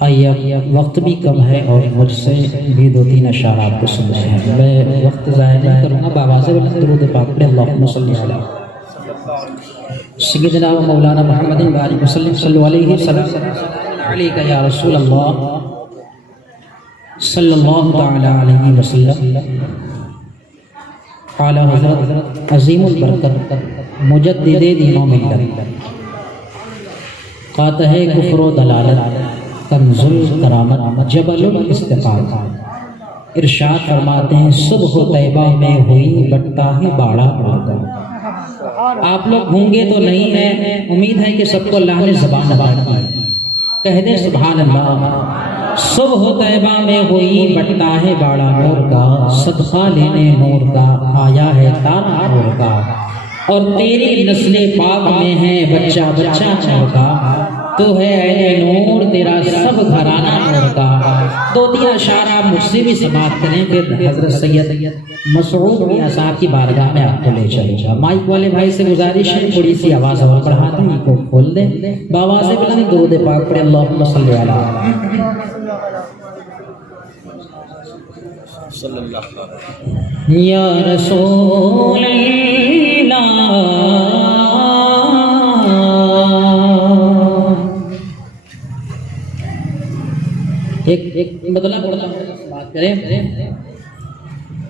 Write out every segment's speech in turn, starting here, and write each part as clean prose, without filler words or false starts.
आइए, वक्त भी कम है और मुझसे भी दो तीन अशार आपको सुनने हैं। मैं वक्त ज़ाया नहीं करूँगा, बावाज़े दुरूद पाक पढ़े अल्लाहुम्मा सल्ली अला सय्यिदना व मौलाना मुहम्मदिन व आलिहि वसल्लम सल्लल्लाहु अलैहि वसल्लम या रसूल अल्लाह सल्लल्लाहु तआला अलैहि वसल्लम आला हज़रत अज़ीमुल बरकत मुजद्दिदे दीन व मिल्लत क़ातह कुफ्र व दलालत कंजुल करामत जबलुल इस्तिक़ामत। इरशाद फरमाते हैं, सुबह तैबा में हुई बटता है बाड़ा बाड़ा। आप लोग होंगे तो नहीं है, उम्मीद है कि सबको अल्लाह ने ज़बान अता की। कह दे सुभान अल्लाह। सुबह तैबा में हुई बटता है बाड़ा नूर का, सदका लेने नूर का आया है तारा नूर का। और तेरी नस्ले पाक में है बच्चा बच्चा नूर का, तो है नूर तेरा सब घराना नूर का। दो तीन अशारा मुझसे भी समाप्त करें, फिर हजरत सैयद मसऊद मियां साहब की बारगाह में आपको ले चलूंगा। माइक वाले भाई से गुजारिश है, थोड़ी सी आवाज़ और बढ़ा दें, इनको खोल दें। बाबा से बुलंद दुरूद पाक पढ़े अल्लाहुम्मा सल्ली अला या रसूल अल्लाह। एक मतलब बात करें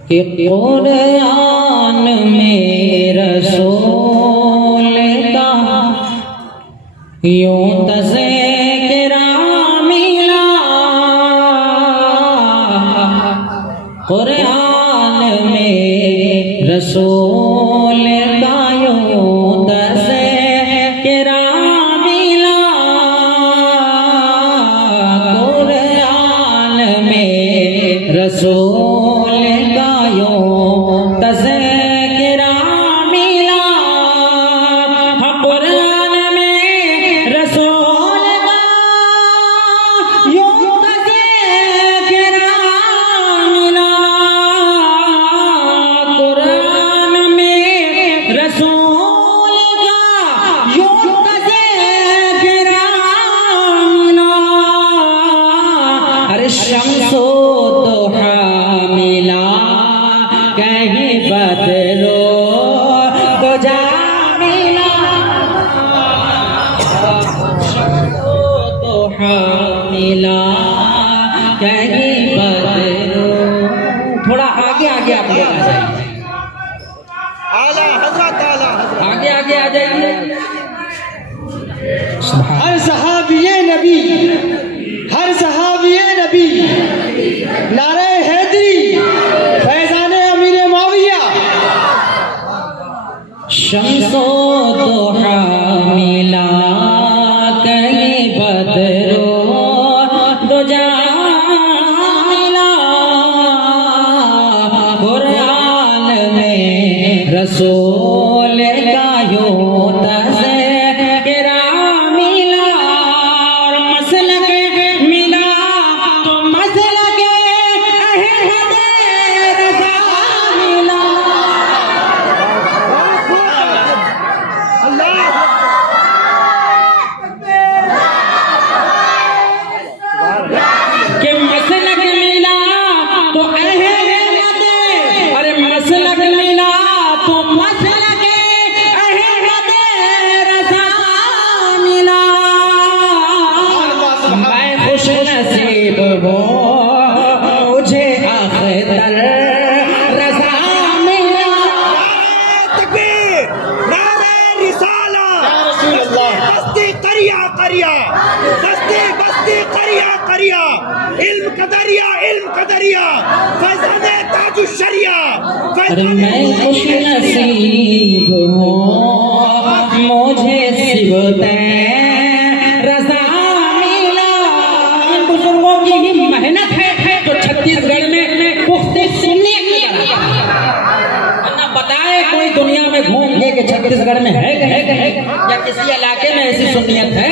कि कुरान में रसूल का यूं तज़किरा मिला, कुरान में रसूल का यूं तज़किरा मिला, रसूल का यूं तज़किरा मिला। कुरान में रसूल का यूं तज़किरा मिला, कुरान में रसूल का यूं तज़किरा मिला। अरे शम्सो कहीं बदलो तो जा मिला, तो मिला कहीं बदलो। थोड़ा आगे आगे आप लोग आ जाइए, आगे आगे आ जाइए। हर सहाबिये नबी, हर सहाबिये नबी, नारे हैदरी, फैज़ाने अमीर माविया। शम्सो दोहा मिला कहीं बदरो दुजा मिला, कुरान में रसूल का यूं तज़किरा मिला। मसलक मिला तो मसलक अहद रज़ा मिला। कि मसलक मिला तो अहद, अरे मसलक मिला तो मसलक अहद रज़ा मिला। मैं खुश नसीब हूँ, मुझे आखिर रज़ा मिला। तकबीर, नारे रिसाला, बस्ती करिया करिया, बस्ती बस्ती करिया करिया, इल्म कदरिया, फैज़ाने ताजुश शरिया। अरे मैं खुश नसीब हूँ, मुझे सिबते रज़ा मिला। इन बुजुर्गों की ही मेहनत है जो छत्तीसगढ़ में पुख्ते सुन्नी की ना बताए कोई दुनिया में घूम के कि छत्तीसगढ़ में है या किसी इलाके में ऐसी सुन्नियत है।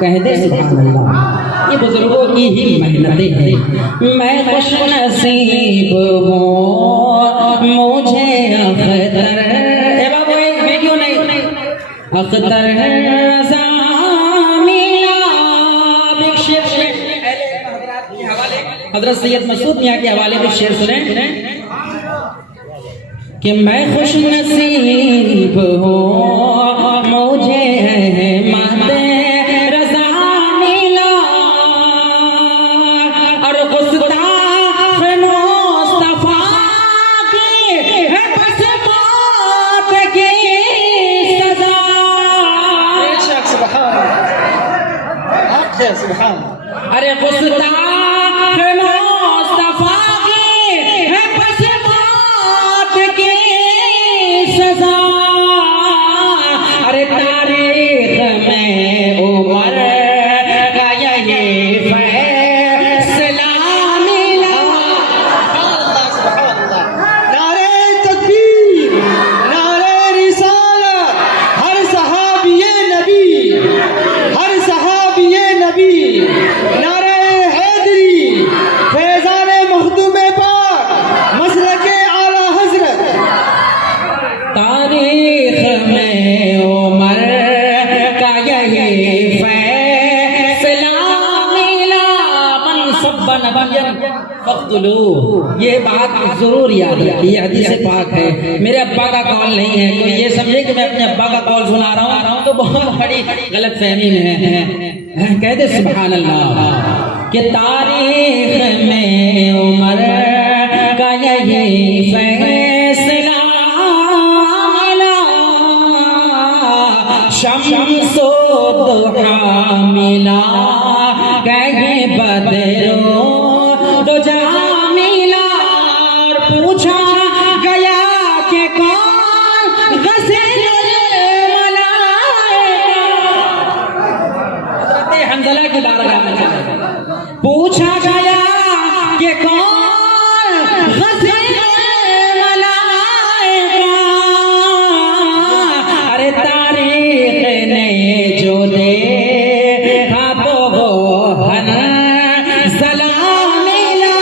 कह दे सुभान अल्लाह। ये बुजुर्गों की ही मेहनतें हैं। मैं खुश नसीब हूँ, मुझे अख्तर, ए बाबू एक वीडियो नहीं, अख्तर रज़ा मिला। बिग शिफ्ट हजरत सैयद मसूद मियां के हवाले में शेर सुने कि मैं खुश नसीब हूँ मुझे अहमद रज़ा मिला और गुस्ताख मुस्तफा की है बस मौत की सजा। बेशक सुभान हक है सुभान। अरे गुस्ताख मुस्तफा की है बस मौत की सजा। अरे तारीख में उमर का यही फैसला मिला। अल्लाह सुभान अल्लाह। नारे तकबीर, नारे रिसालत, हर सहाबिये नबी, हर सहाबिये नबी, नारे हैदरी, फैजान मखदूम पाक, मसलके आला हजरत। तारीख में उमर का यही फैसला मिला। मन सब्बा नबिय्यन फक़्तुलू। ये बात जरूर याद रखिए, ये हदीस पाक है, मेरे अब्बा का कौल नहीं है। तो ये समझे कि मैं अपने अब्बा का कौल सुना रहा हूँ तो बहुत बड़ी गलत फहमी में है। कह दे सुभान अल्लाह कि तारीख में उमर का यही फैसला मिला। शम्सो दुहा मिला कहे बदरो दुजा मिला। और पूछा गया कि कौन गज़ल मलाइका। हज़रत हंज़ला की बारगाह में चले, पूछा गया कि कौन गज़ल मलाइका। अरे तारीख ने जो देखा तो वो हंज़ला मिला।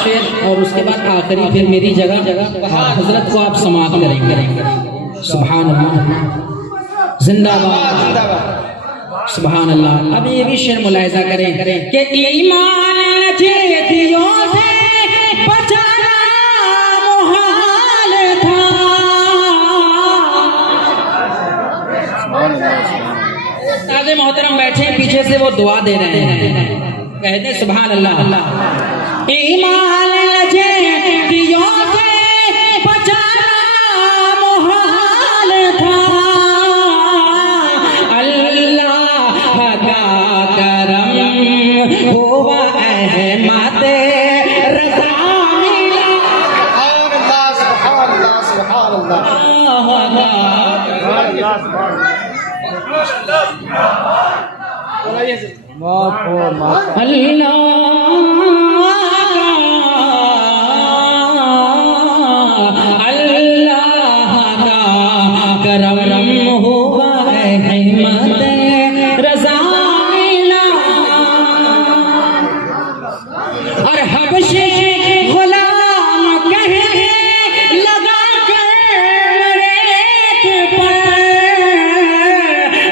शेर और उसके बाद आखिरी फिर मेरी जगह हजरत को आप समाप्त करेंगे। सुभान अल्लाह, जिंदाबाद जिंदाबाद। सुभान अल्लाह। अब ये भी शेर मुलाहिजा करें कि ईमान जेदियों से बचाना मुहाल था। ताज़े मोहतरम बैठे हैं, पीछे से वो दुआ दे रहे हैं, कहते सुभान अल्लाह। ईमान जेदियों से बचाना मुहाल था। अल्लाह का करम हुआ अहमद रज़ा मिला। सुभान अल्लाह सुभान अल्लाह सुभान अल्लाह का करम हुआ अहमद रज़ा मिला। और हबशे गुलाम कहने लगा कर रेत पर।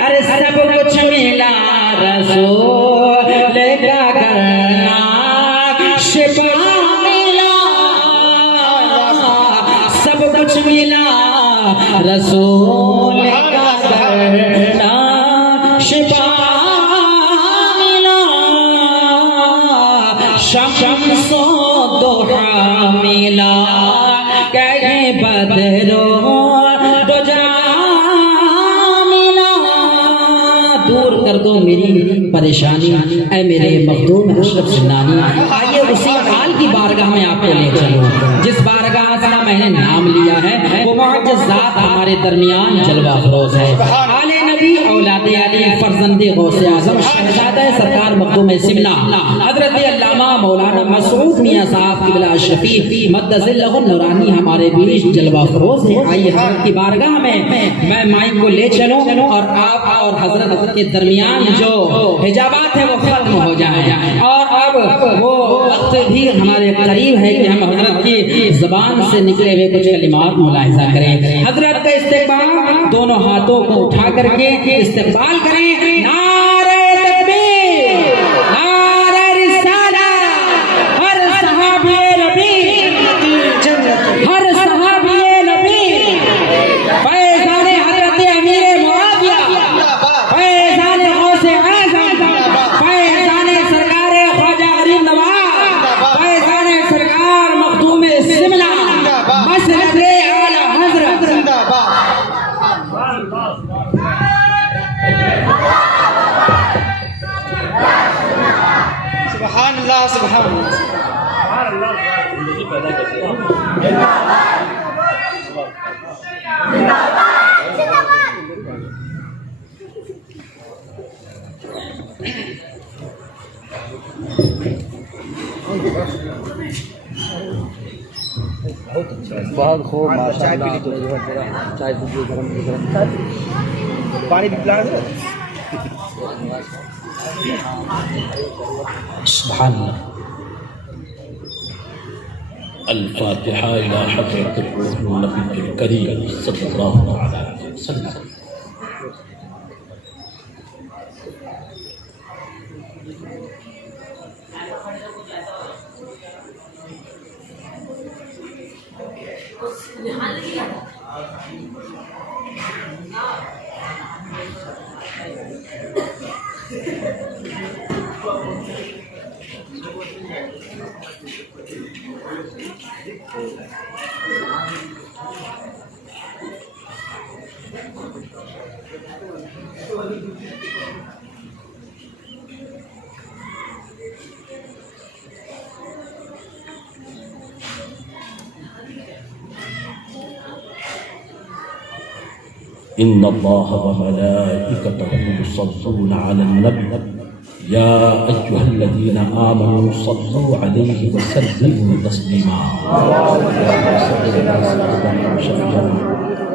अरे सब कुछ मिला रसूल का करना शिफा मिला। सब कुछ मिला रसूल का करना शिफा मिला। शम्सो दुहा मिला कहे बदरो दुजा मिला। दूर कर दो मेरी परेशानी ऐ मेरे मखदूम अशरफ जिन्नानी। आइए उसी हाल की बारगाह में आपको ले चलो जिस बारगाह का मैंने नाम लिया है। वो मुअज्जज़ात हमारे दरमियान जलवा फरोज है। आले नबी औलादे अली फर्जंदे गौसे आज़म शहज़ादा सरकार मखदूम सिमना हज़रत अल्लामा मौलाना मसूद मियां साहब क़िबला अशरफी मद्दज़िल्लहुल नूरानी हमारे बीच जलवा फरोज है। आइए हज़रत की बारगाह में मैं माइक को ले चलूं और आप और हज़रत के दरमियान जो हिजाबात है वो खत्म हो जाए और अब वो वक्त भी हमारे करीब है कि हम हज़रत की ज़बान से निकले हुए कुछ कलिमात मुलाहिज़ा करें। हज़रत का इस्तिक़बाल दोनों हाथों को उठा करके इस्तिक़बाल करें। नारे तकबीर, नारे रिसालत, हर सहाबी नबी, हर सहाबी नबी, फैज़ान हज़रत अमीर मुआविया, फैज़ान गौसे आज़म, फैज़ान सरकार ख्वाजा गरीब नवाज, फैज़ान सरकार मखदूम शिमला, मसरत आला हज़रत। सुभान अल्लाह, सुभान अल्लाह। बहुत खूब माशाअल्लाह। चाय पीजिए, गरम पानी भी पिला दो। सुभान अल्लाह। अल-फातिहा इला हज़रत नबी करीम सल्लल्लाहु अलैहि वसल्लम। इन्नल्लाह व मलाइकतहु युसल्लूना अलन नबी या अय्युहल्लज़ीना आमनू सल्लू अलैहि व सल्लिमू तस्लीमा।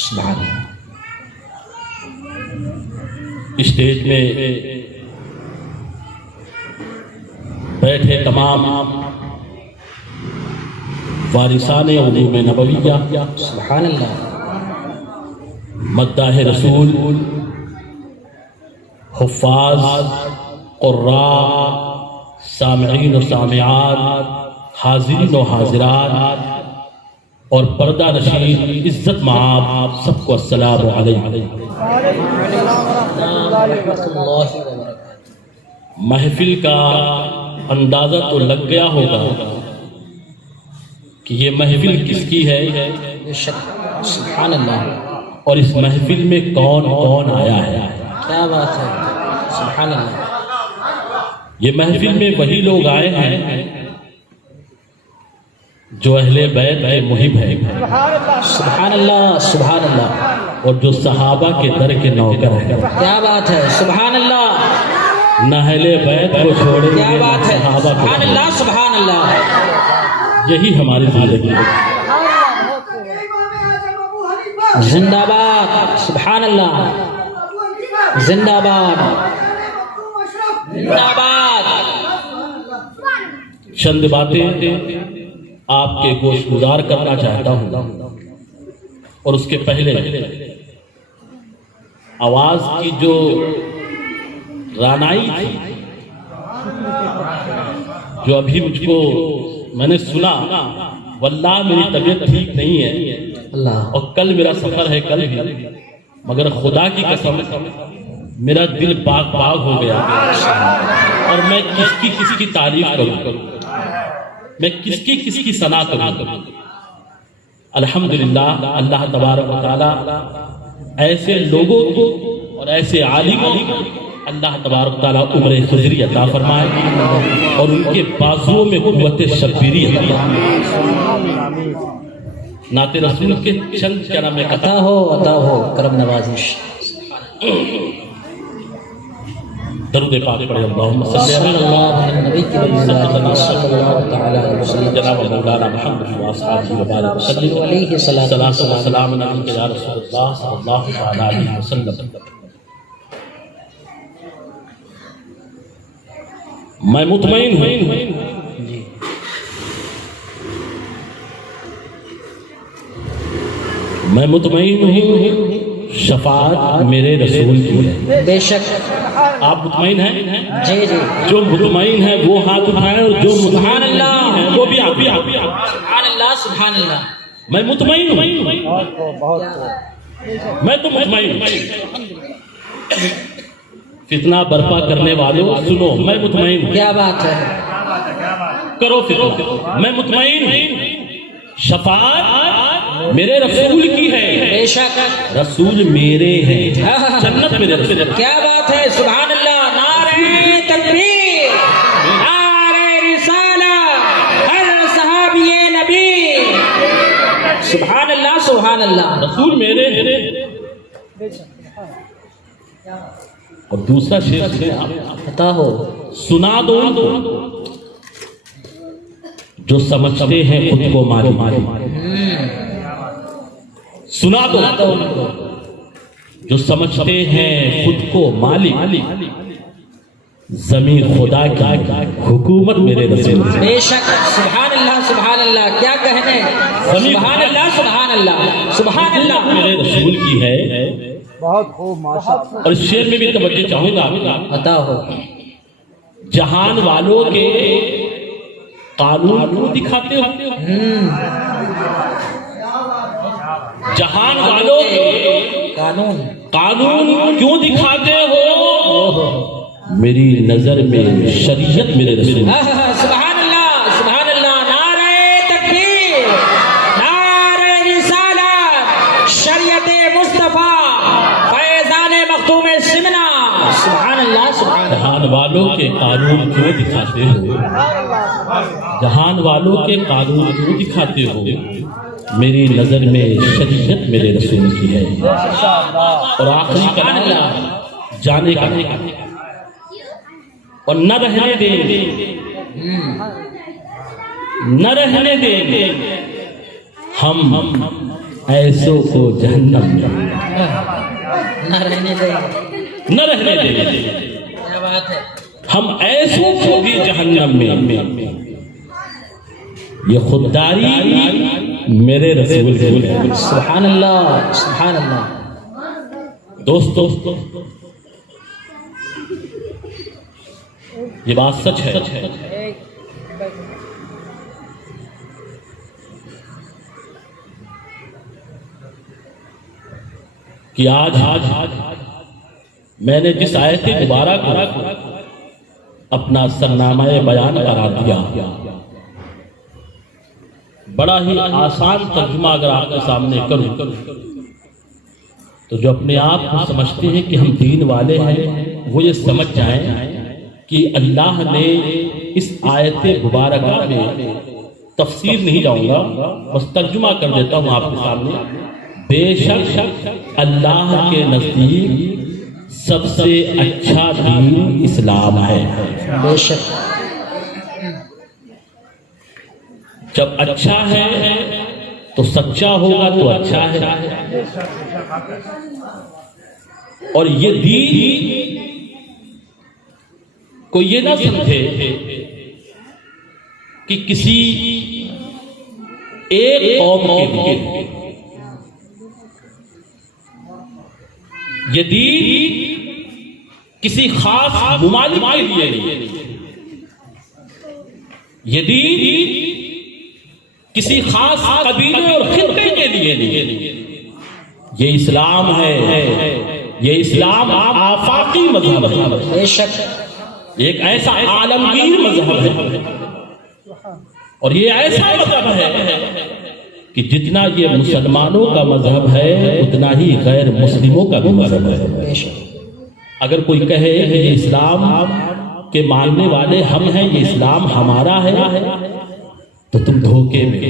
सुभान अल्लाह। स्टेज में बैठे तमाम वारिसाने उलूम नबविया, सुभान अल्लाह, मद्दाह रसूल, हुफ्फाज, क़ुर्रा, सामिईन व सामिआत, हाज़िरीन व हाज़िरात, और पर्दा नशीन इज्जत माब सबको अस्सलाम वालेकुम। महफिल का अंदाजा तो लग गया होगा कि ये महफिल किसकी है सुभान अल्लाह। और इस महफिल में कौन कौन आया है। क्या बात है, सुभान अल्लाह। ये महफिल में वही लोग आए हैं जो अहले बैत के मुहिब है, सुभान अल्लाह, सुभान अल्लाह। और जो सहाबा के दर के नौकर है। क्या बात है, सुभान अल्लाह। न अहले बैत को छोड़ेंगे, क्या बात है, सहाबा को। सुभान अल्लाह, सुभान अल्लाह। यही हमारी जिंदगी है। जिंदाबाद, सुभान अल्लाह, जिंदाबाद, जिंदाबाद। चंद बातें आपके गोशगुजार करना चाहता हूं, और उसके पहले आवाज की जो रानाई थी, जो अभी मुझको मैंने सुना, वल्लाह मेरी तबीयत ठीक नहीं है अल्लाह। और कल मेरा सफर है, कल भी, मगर खुदा की कसम मेरा दिल बाग बाग हो गया। और मैं किसकी तारीफ करूं, मैं किसकी सना करूं। अल्हम्दुलिल्लाह, अल्लाह तबारक व तआला ऐसे लोगों को और ऐसे आलिमों को अल्लाह तबारक व तआला उम्र खुजरी अता फरमाए और उनके बाजुओं में कुव्वत शब्बीरी अता फरमाए। नाते रसूल के चंद क्या नाम है, अता हो करम नवाजिश। दरूद पाक पढ़े। अल्लाहुम्मा सल्ली सल्लल्लाहु अलैहि नबी की सल्लल्लाहु तआला अलैहि वसल्लम। जनाब मौलाना मुहम्मद व असहाबी व बारिक वसल्लम अलैहि सलातो व सलाम अलैका या रसूलल्लाह सल्लल्लाहु तआला अलैहि वसल्लम। मैं मुतमईन हूं, मैं मुतमईन हूं शफाअत मेरे रसूल की है। बेशक आप मुतमईन हैं? जी जी। जो मुतमईन है वो हाथ उठाएं, और जो सुभान अल्लाह है वो भी आप। सुभान अल्लाह, सुभान अल्लाह। मैं मुतमईन हूं, मैं तो मुतमईन हूं। फितना बर्पा करने वालों सुनो, मैं मुतमईन हूं। क्या बात है, करो फितना। मैं मुतमईन हूं, शफाअत मेरे रसूल की है। बेशक रसूल मेरे हैं, जन्नत मेरे रसूल। क्या बात है, सुभान अल्लाह। नारे तकबीर, नारे रिसाला, हर सहाबिये नबी। सुभान अल्लाह, सुभान अल्लाह। रसूल मेरे हैं। और दूसरा शेर से पता हो, सुना दो जो समझते हैं खुद को मालिक। सुना दो जो समझते हैं खुद को मालिक। जमीन खुदा की, हुकूमत मेरे रसूल। बेशक, सुभान अल्लाह, सुभान अल्लाह। क्या कहने, सुभान अल्लाह, सुभान अल्लाह, सुभान अल्लाह। मेरे रसूल की है। बहुत खूब माशाअल्लाह। और इस शेर में भी तवज्जो चाहूंगा, पता हो, जहान वालों के कानून क्यों दिखाते हो, जहान वालों के कानून क्यों दिखाते हो। मेरी नजर में शरीयत मेरे रसूल। सुभान अल्लाह, सुभान अल्लाह। नारे तकबीर, नारे रिसालत, शरीयत मुस्तफा, फैजान मखदूम सिमना। सुभान अल्लाह, सुभान अल्लाह। जहान वालों के कानून क्यों दिखाते हो, जहान वालों के कानून क्यों दिखाते हो। मेरी नजर में शरीयत मेरे रसूल की है। और आखिरी कलाम जाने का, और न रहने देंगे, न रहने देंगे हम ऐसों को जहन्नम में, न रहने देंगे, न रहने देंगे क्या बात है। हम ऐसों को भी जहन्नम में। ये खुददारी मेरे रसूल की है। सुभान अल्लाह, सुभान अल्लाह। दोस्तों, ये बात सच है। कि आज मैंने जिस आयत मुबारक को अपना सरनामा बयान करार दिया, बड़ा ही आसान तर्जुमा अगर आपके सामने करूं तो जो अपने आप को समझते हैं कि हम दीन वाले हैं वो ये समझ जाएं कि अल्लाह ने इस आयत मुबारका में तफसीर नहीं जाऊंगा, बस तर्जुमा कर देता हूं आपके सामने। बेशक अल्लाह के नजदीक सबसे अच्छा दीन इस्लाम है। बेशक जब अच्छा है तो सच्चा होगा तो अच्छा है। और ये दीन को ये ना समझे कि किसी एक कौम के लिए, ये दीन किसी खास मुमालिक के लिए नहीं, ये दीन किसी खास कबीले और खित्ते के लिए नहीं। ये इस्लाम है, ये इस्लाम आफाकी मजहब है। बेशक एक ऐसा आलमगीर मजहब है और ये ऐसा मजहब है कि जितना ये मुसलमानों का मजहब है उतना ही गैर मुस्लिमों का भी मजहब है। बेशक अगर कोई कहे कि ये इस्लाम के मानने वाले हम हैं, ये इस्लाम हमारा है, तो तुम धोखे में।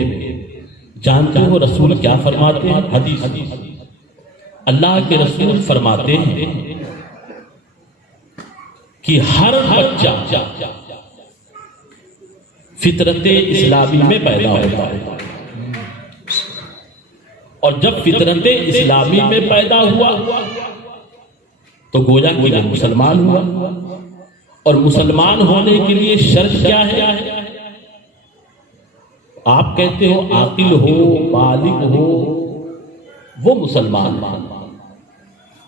जानते हो रसूल क्या फरमाते हैं? हदीस अल्लाह के रसूल फरमाते हैं कि हर बच्चा फितरते इस्लामी में पैदा होता है, और जब फितरते इस्लामी में पैदा हुआ तो गोया कि वो मुसलमान हुआ। और मुसलमान होने के लिए शर्त क्या है? आप कहते हो आकिल हो, बालिग हो, वो मुसलमान।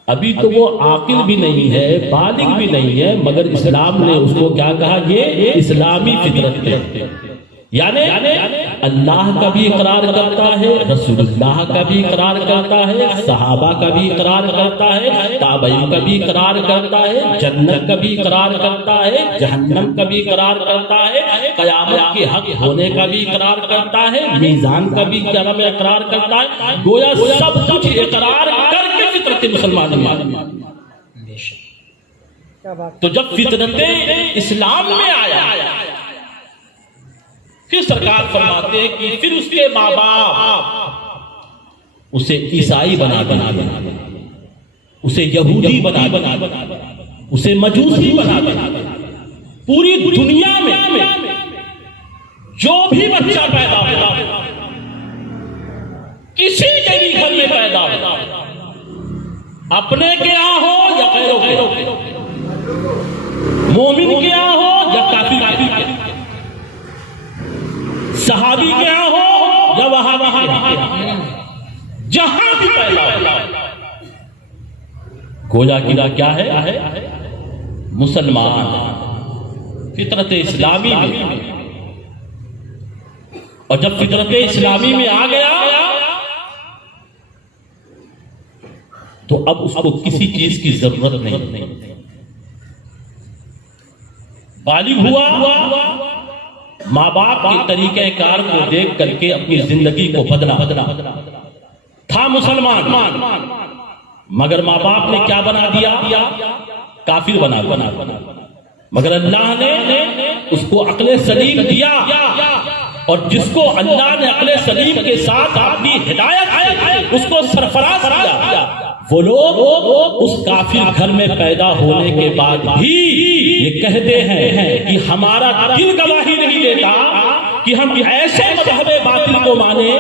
अभी तो वो आकिल भी नहीं है, बालिग भी नहीं है, मगर इस्लाम ने उसको क्या कहा? ये इस्लामी फितरत है। यानी अल्लाह का भी इकरार करता है, रसूलुल्लाह का भी इकरार करता है, सहाबा का भी इकरार करता है, ताबईन का भी इकरार करता है, जन्नत का भी इकरार करता है, जहन्नम का भी इकरार करता है, क़यामत के हक होने का भी इकरार करता है, मीज़ान का भी इकरार करता है। गोया सब कुछ इकरार करके फितरत मुसलमान में। तो जब फितरत इस्लाम में आया, फिर सरकार फरमाते हैं कि फिर उसके माँ बाप उसे ईसाई बना बना, उसे यहूदी बना बना, उसे मजूसी बना बना। पूरी दुनिया में जो भी बच्चा पैदा होता, किसी के भी घर में पैदा होता, अपने के यहाँ हो या गैरों के, मोमिन के यहाँ हो या काफिर के, सहाबी के यहाँ हो या वहां जहां भी पैदा हो, गोया किला क्या है? मुसलमान फितरत इस्लामी में। और जब फितरत इस्लामी में आ गया तो अब उसको किसी चीज की जरूरत नहीं। बालिग हुआ, माँ बाप के तरीके कार को देख करके अपनी जिंदगी को बदला। था मुसलमान, मगर माँ बाप ने क्या बना दिया? काफिर बना। मगर अल्लाह ने उसको अक्ले सलीम दिया, और जिसको अल्लाह ने अक्ले सलीम के साथ अपनी हिदायत उसको सरफराज किया, वो लोग उस काफिर घर में पैदा होने के बाद भी ये कहते हैं कि हमारा दिल गवाही नहीं देता कि हम ऐसे मज़हब बातिल को माने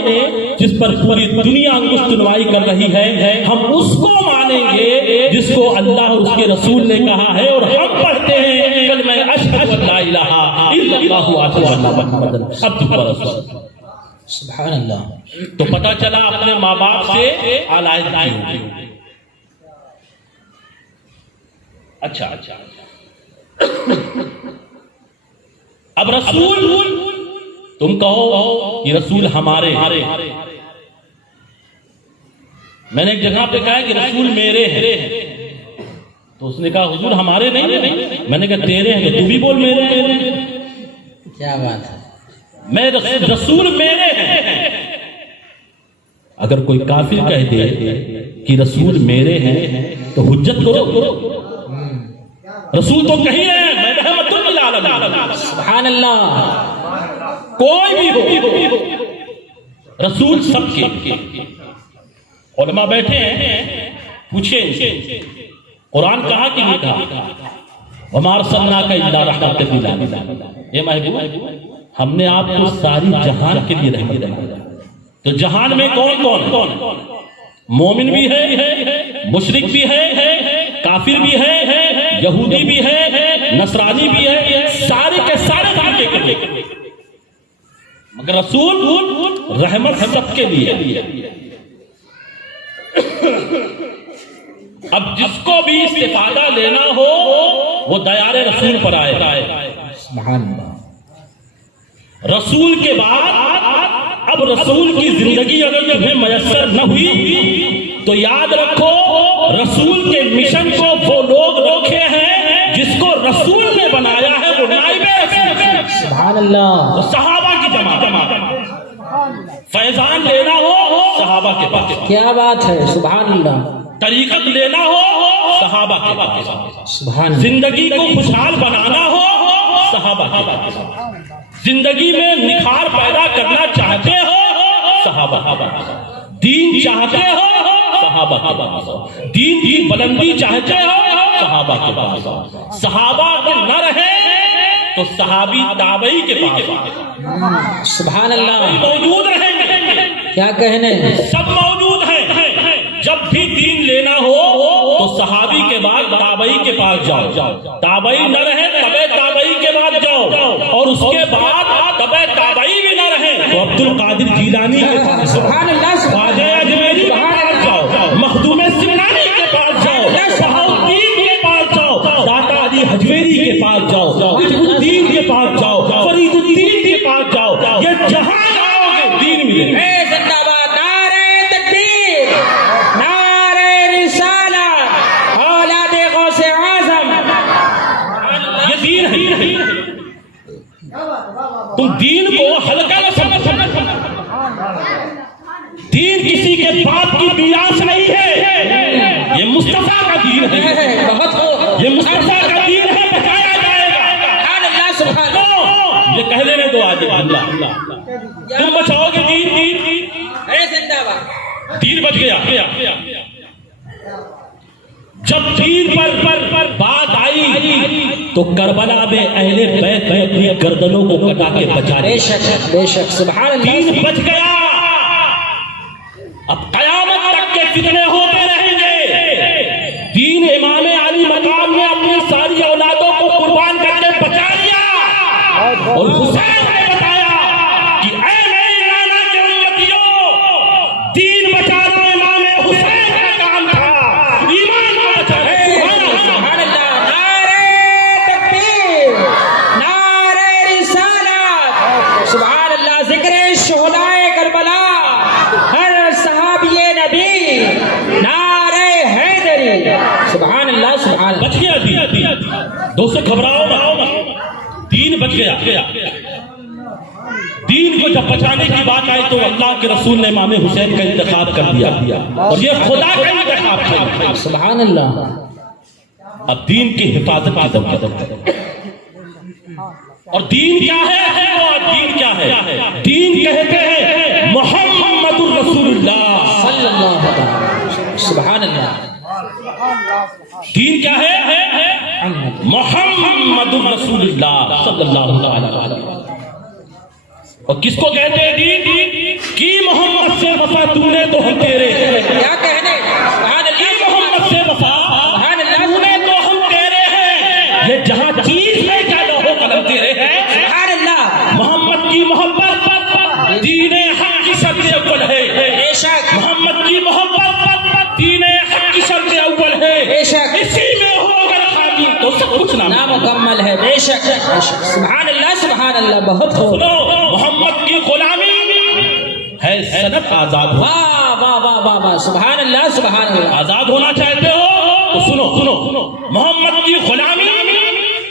जिस पर पूरी दुनिया अंगुश्तुनवाई कर रही है। हम उसको मानेंगे जिसको अल्लाह और उसके रसूल ने कहा है, और हम पढ़ते हैं कलमा अशहदु अल्ला इलाहा इल्लल्लाह व अशहदु अन्ना मुहम्मदन अब्दुहु व रसूलुहु। सुभान अल्लाह। तो पता चला अपने माँ बाप से आलायदाई। अच्छा, अब रसूल, तुम कहो ये रसूल हमारे, मैंने एक जगह पे कहा कि रसूल मेरे हैं, तो उसने कहा हुजूर हमारे नहीं। मैंने कहा तेरे हैं, तो तू भी बोल मेरे हैं। क्या बात है। मैं रसूल मेरे हैं। अगर कोई काफिर कह दे कि रसूल मेरे हैं तो हुज्जत करो। रसूल तो कहीं है, मैं रहमतुल लिल आलमीन। सुभान अल्लाह। कोई भी हो, रसूल सबके। उलमा बैठे हैं, पूछे कुरान कहाँ की लिखा, हमार सन्ना का इल्ला रहमत लिल आलमीन। ये महबूब हमने आपको सारी जहान के लिए रहमत दिया। तो जहान में कौन कौन? मोमिन भी है, मुशरिक भी है, काफिर भी है, यहूदी भी है, नसरानी भी है, सारे के सारे धागे के। मगर रसूल रहमत सबके लिए। अब जिसको भी इस्तिफादा लेना हो वो दयारे रसूल पर आए। सुभान अल्लाह। रसूल के बाद अब रसूल की जिंदगी अगर तुम्हें मयस्सर न हुई तो याद रखो रसूल के मिशन को वो लोग रखे हैं जिसको रसूल ने बनाया है, वो नाइबे रसूल। सुभान अल्लाह। वो सहाबा की जमात। फैजान लेना हो सहाबा के पास, क्या बात है। सुभान अल्लाह। तरीकत लेना हो सहाबा के पास, सुभान। जिंदगी को खुशहाल बनाना हो सहाबा के पास, जिंदगी में निखार पैदा करना चाहते हो सहाबा, दीन चाहते हो सहाबा के पास, दीन की बुलंदी चाहते हो सहाबा के पास। सहाबा अगर न रहे तो सहाबी ताबई के पास। सुभान अल्लाह। मौजूद रहेंगे, क्या कहने, सब मौजूद हैं। जब भी दीन लेना हो तो सहाबी के बाद ताबई के पास जाओ। ताबई न रहे तबे ताबई के बाद जाओ, और उसके बाद तबे ताबई भी न रहे तो अब्दुल कादिर जीलानी के पास, सुभान अल्लाह। ख्वाजा अजमेरी के पास जाओ, मखदूम सिमनानी के पास जाओ, बहाउद्दीन के पास जाओ, दाता अली हजवेरी के पास जाओ, कुतुबुद्दीन के पास जाओ, फरीदुद्दीन के पास जाओ। ये जहां जाओगे दीन मिलेगा। जिंदाबाद। नारे तकबीर, नारे रिसालत, औलादे गौसे आज़म। ये दीन है। तुम दीन को हल्का न समझो। दीन किसी के बाप की मिरास नहीं है, ये मुस्तफा का दीन है। बहुत ये मुस्तफा का दीन है, बचाया जाएगा। अल्लाह। सुभान अल्लाह। ये कह देने दो आज अल्लाह, तुम बचाओगे दीन। अरे जिंदाबाद। दीन बच गया। जब दीन पर बात आई तो करबला में अहले बैत ने अपनी गर्दनों को कटा के बचा लिया। बेशक बेशक। सुभान अल्लाह। दीन बच गया। अब कयामत तक के फितने होते रहेंगे। दीन इमाम अली मकाम ने अपनी सारी औलादों को कुर्बान करके बचा लिया, और हुसैन ने बताया कि ऐ मेरी नाना के उम्मतियों, दीन बचा दो इमाम हुसैन का काम था, ईमान को बचाना। सुभान अल्लाह। नारे तकबीर, नारे रिसालत। सुभान अल्लाह। जिक्र शुहदाए करबला, हर सहाबिये नबी, नारे हैदरी। सुभान अल्लाह। सुभान। बच गया दीन। दोस्तों घबराओ मत, दीन बच गया। दीन को जब बचाने की बात आई तो अल्लाह के रसूल ने इमाम हुसैन का इंतखाब कर दिया, और ये खुदा का इंतखाब था। सुभान अल्लाह। अब दीन की हिफाजत की जरूरत है। और दीन क्या है? और दीन क्या है? दीन कहते हैं मुहम्मदुर रसूलुल्लाह सल्लल्लाहु अलैहि वसल्लम। सुभान अल्लाह। दीन क्या है? मुहम्मदुर रसूलुल्लाह सल्लल्लाहु अलैहि वसल्लम। और किसको कहते हैं दीन? कि मोहम्मद से वफा तूने तो हम तेरे। क्या कहने? सुभान अल्लाह। मोहम्मद से वफा सुभान अल्लाह। तूने तो हम तेरे हैं। ये जहां चीज में क्या हो कलम तेरे हैं। सुभान अल्लाह। मोहम्मद की मोहब्बत दीन हक की सबसे अव्वल है। बेशक। मोहम्मद की मोहब्बत दीन हक की सबसे अव्वल है। बेशक। इसी में हो अगर खादी तो सब कुछ नामुकम्मल है। बेशक बेशक। सुभान अल्लाह। सुभान अल्लाह। बहुत खूब। मोहम्मद की गुलामी है सनत आजाद। वाह वाह वाह वाह वाह, सुभान अल्लाह सुभान अल्लाह। आजाद होना चाहते हो तो सुनो सुनो, मोहम्मद की गुलामी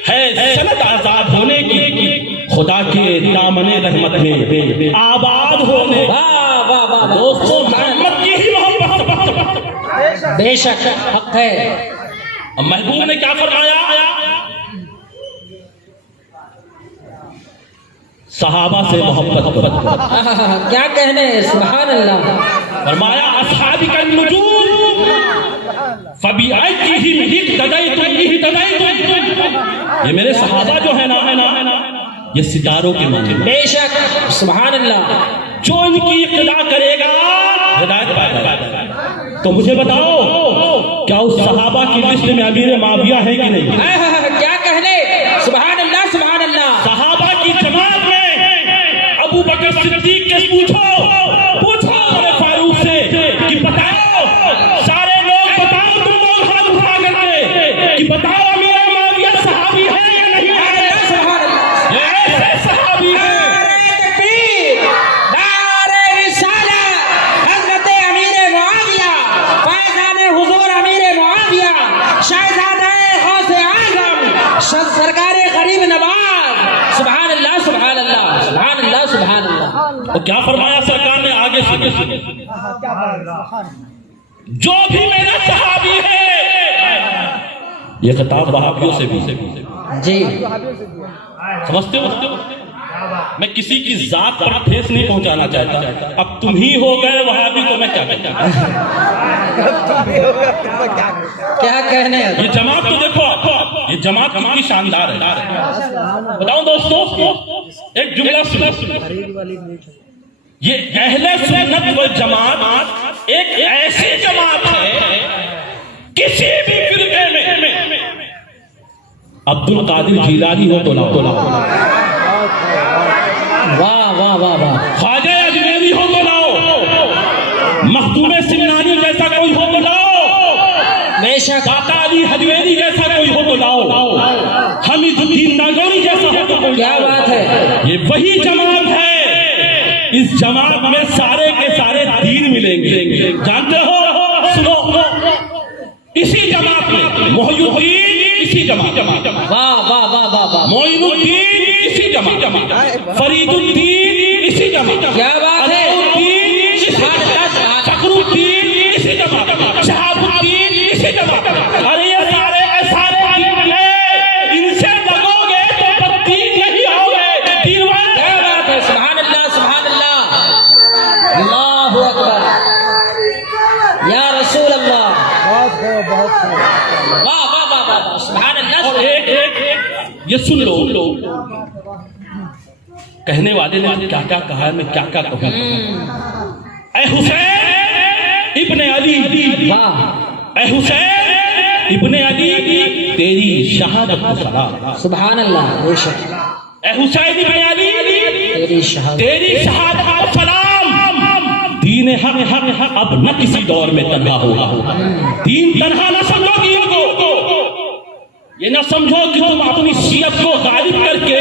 है सनत आजाद होने की, खुदा के दामने रहमत में आबाद होने। वाह वाह वाह वाह, दोस्तों मोहम्मद की ही मोहब्बत। बेशक हक है। अब महबूब ने क्या फरमाया? सहाबा से मोहब्बत करो। क्या कहने, सुभान अल्लाह। फरमाया अस्हाबिकल नुजूम फबिअय्यिहिम इक्तदैतुम इह्तदैतुम। ये मेरे सहाबा जो है ना, ये सितारों के माने। बेशक सुभान अल्लाह। जो इनकी इक्तदा करेगा हिदायत पाएगा। तो मुझे बताओ, क्या उस सहाबा की लिस्ट में अमीर माविया है कि नहीं? क्या कहने, सुभान अल्लाह सुभान अल्लाह। सहाबा की जमात में अबू बकर सिद्दीक के पूछो उमर फारूक से कि बताओ, सारे लोग बताओ, तुम लोग हाथ उठा करके कि बताओ अमीर माविया सहाबी है या नहीं है? सुभान अल्लाह। ये ऐसे सहाबी है। सरकारे गरीब नवाज। सुभान अल्लाह सुभान अल्लाह सुभान अल्लाह सुभान अल्लाह। और क्या फरमाया सरकार ने? आगे सुनिए, जो भी मेरा सहाबी है। ये खिताब वहाबियों से भी जी, समझते हो? मैं किसी की जात पर ठेस नहीं पहुंचाना चाहता। अब तुम ही हो गए वहाबी तो मैं क्या कहता? क्या कहने। ये जमात तो देखो, ये जमात कितनी शानदार है। बताओ दोस्तों, एक जुमला सुनो। ये अहले सुन्नत वल जमात एक ऐसी जमात है, किसी भी फिरके में अब्दुल कादिर जिलानी हो तो लाओ, वाह वाह वाह वाह। ख्वाजा अजमेरी हो तो लाओ, मखदूम सिमनानी जैसा कोई हो तो लाओ, बेशक काका अली हजवेरी जैसा कोई हो तो लाओ, हमीदुद्दीन नागौरी जैसा हो तो कोई। क्या बात है। ये वही जमात है। इस जमात में सारे के सारे दीन मिलेंगे। जानते हो? सुनो, इसी जमात में मोहिउद्दीन इसी जमात, वाह वाह वाह वाह वाह। मोइनुद्दीन इसी जमात, फरीदुद्दीन इसी जमात, क्या बात है। फखरुद्दीन इसी जमात, शहाबुद्दीन इसी जमात। अरे ये सारे के सारे दीन है। इनसे लगोगे तो दीन नहीं आओगे। क्या बात है, सुभान अल्लाह सुभान अल्लाह। अल्लाहु अकबर या रसूल अल्लाह। बहुत वाह वाह वाह वाह, सुभान अल्लाह। और एक ये सुन लो, कहने वाले ने क्या क्या कहा है, मैं क्या क्या कहूं। ऐ हुसैन इब्ने अली, वाह। ऐ हुसैन इब्ने अली, तेरी शहादत को सलाम। सुभान अल्लाह। बेशक ऐ हुसैन इब्ने अली, तेरी शहादत को सलाम। दीन हक अब न किसी दौर में तन्हा होगा। दीन तन्हा न समझो दीन को। ये न समझो कि तुम अपनी शीयत को गालिब करके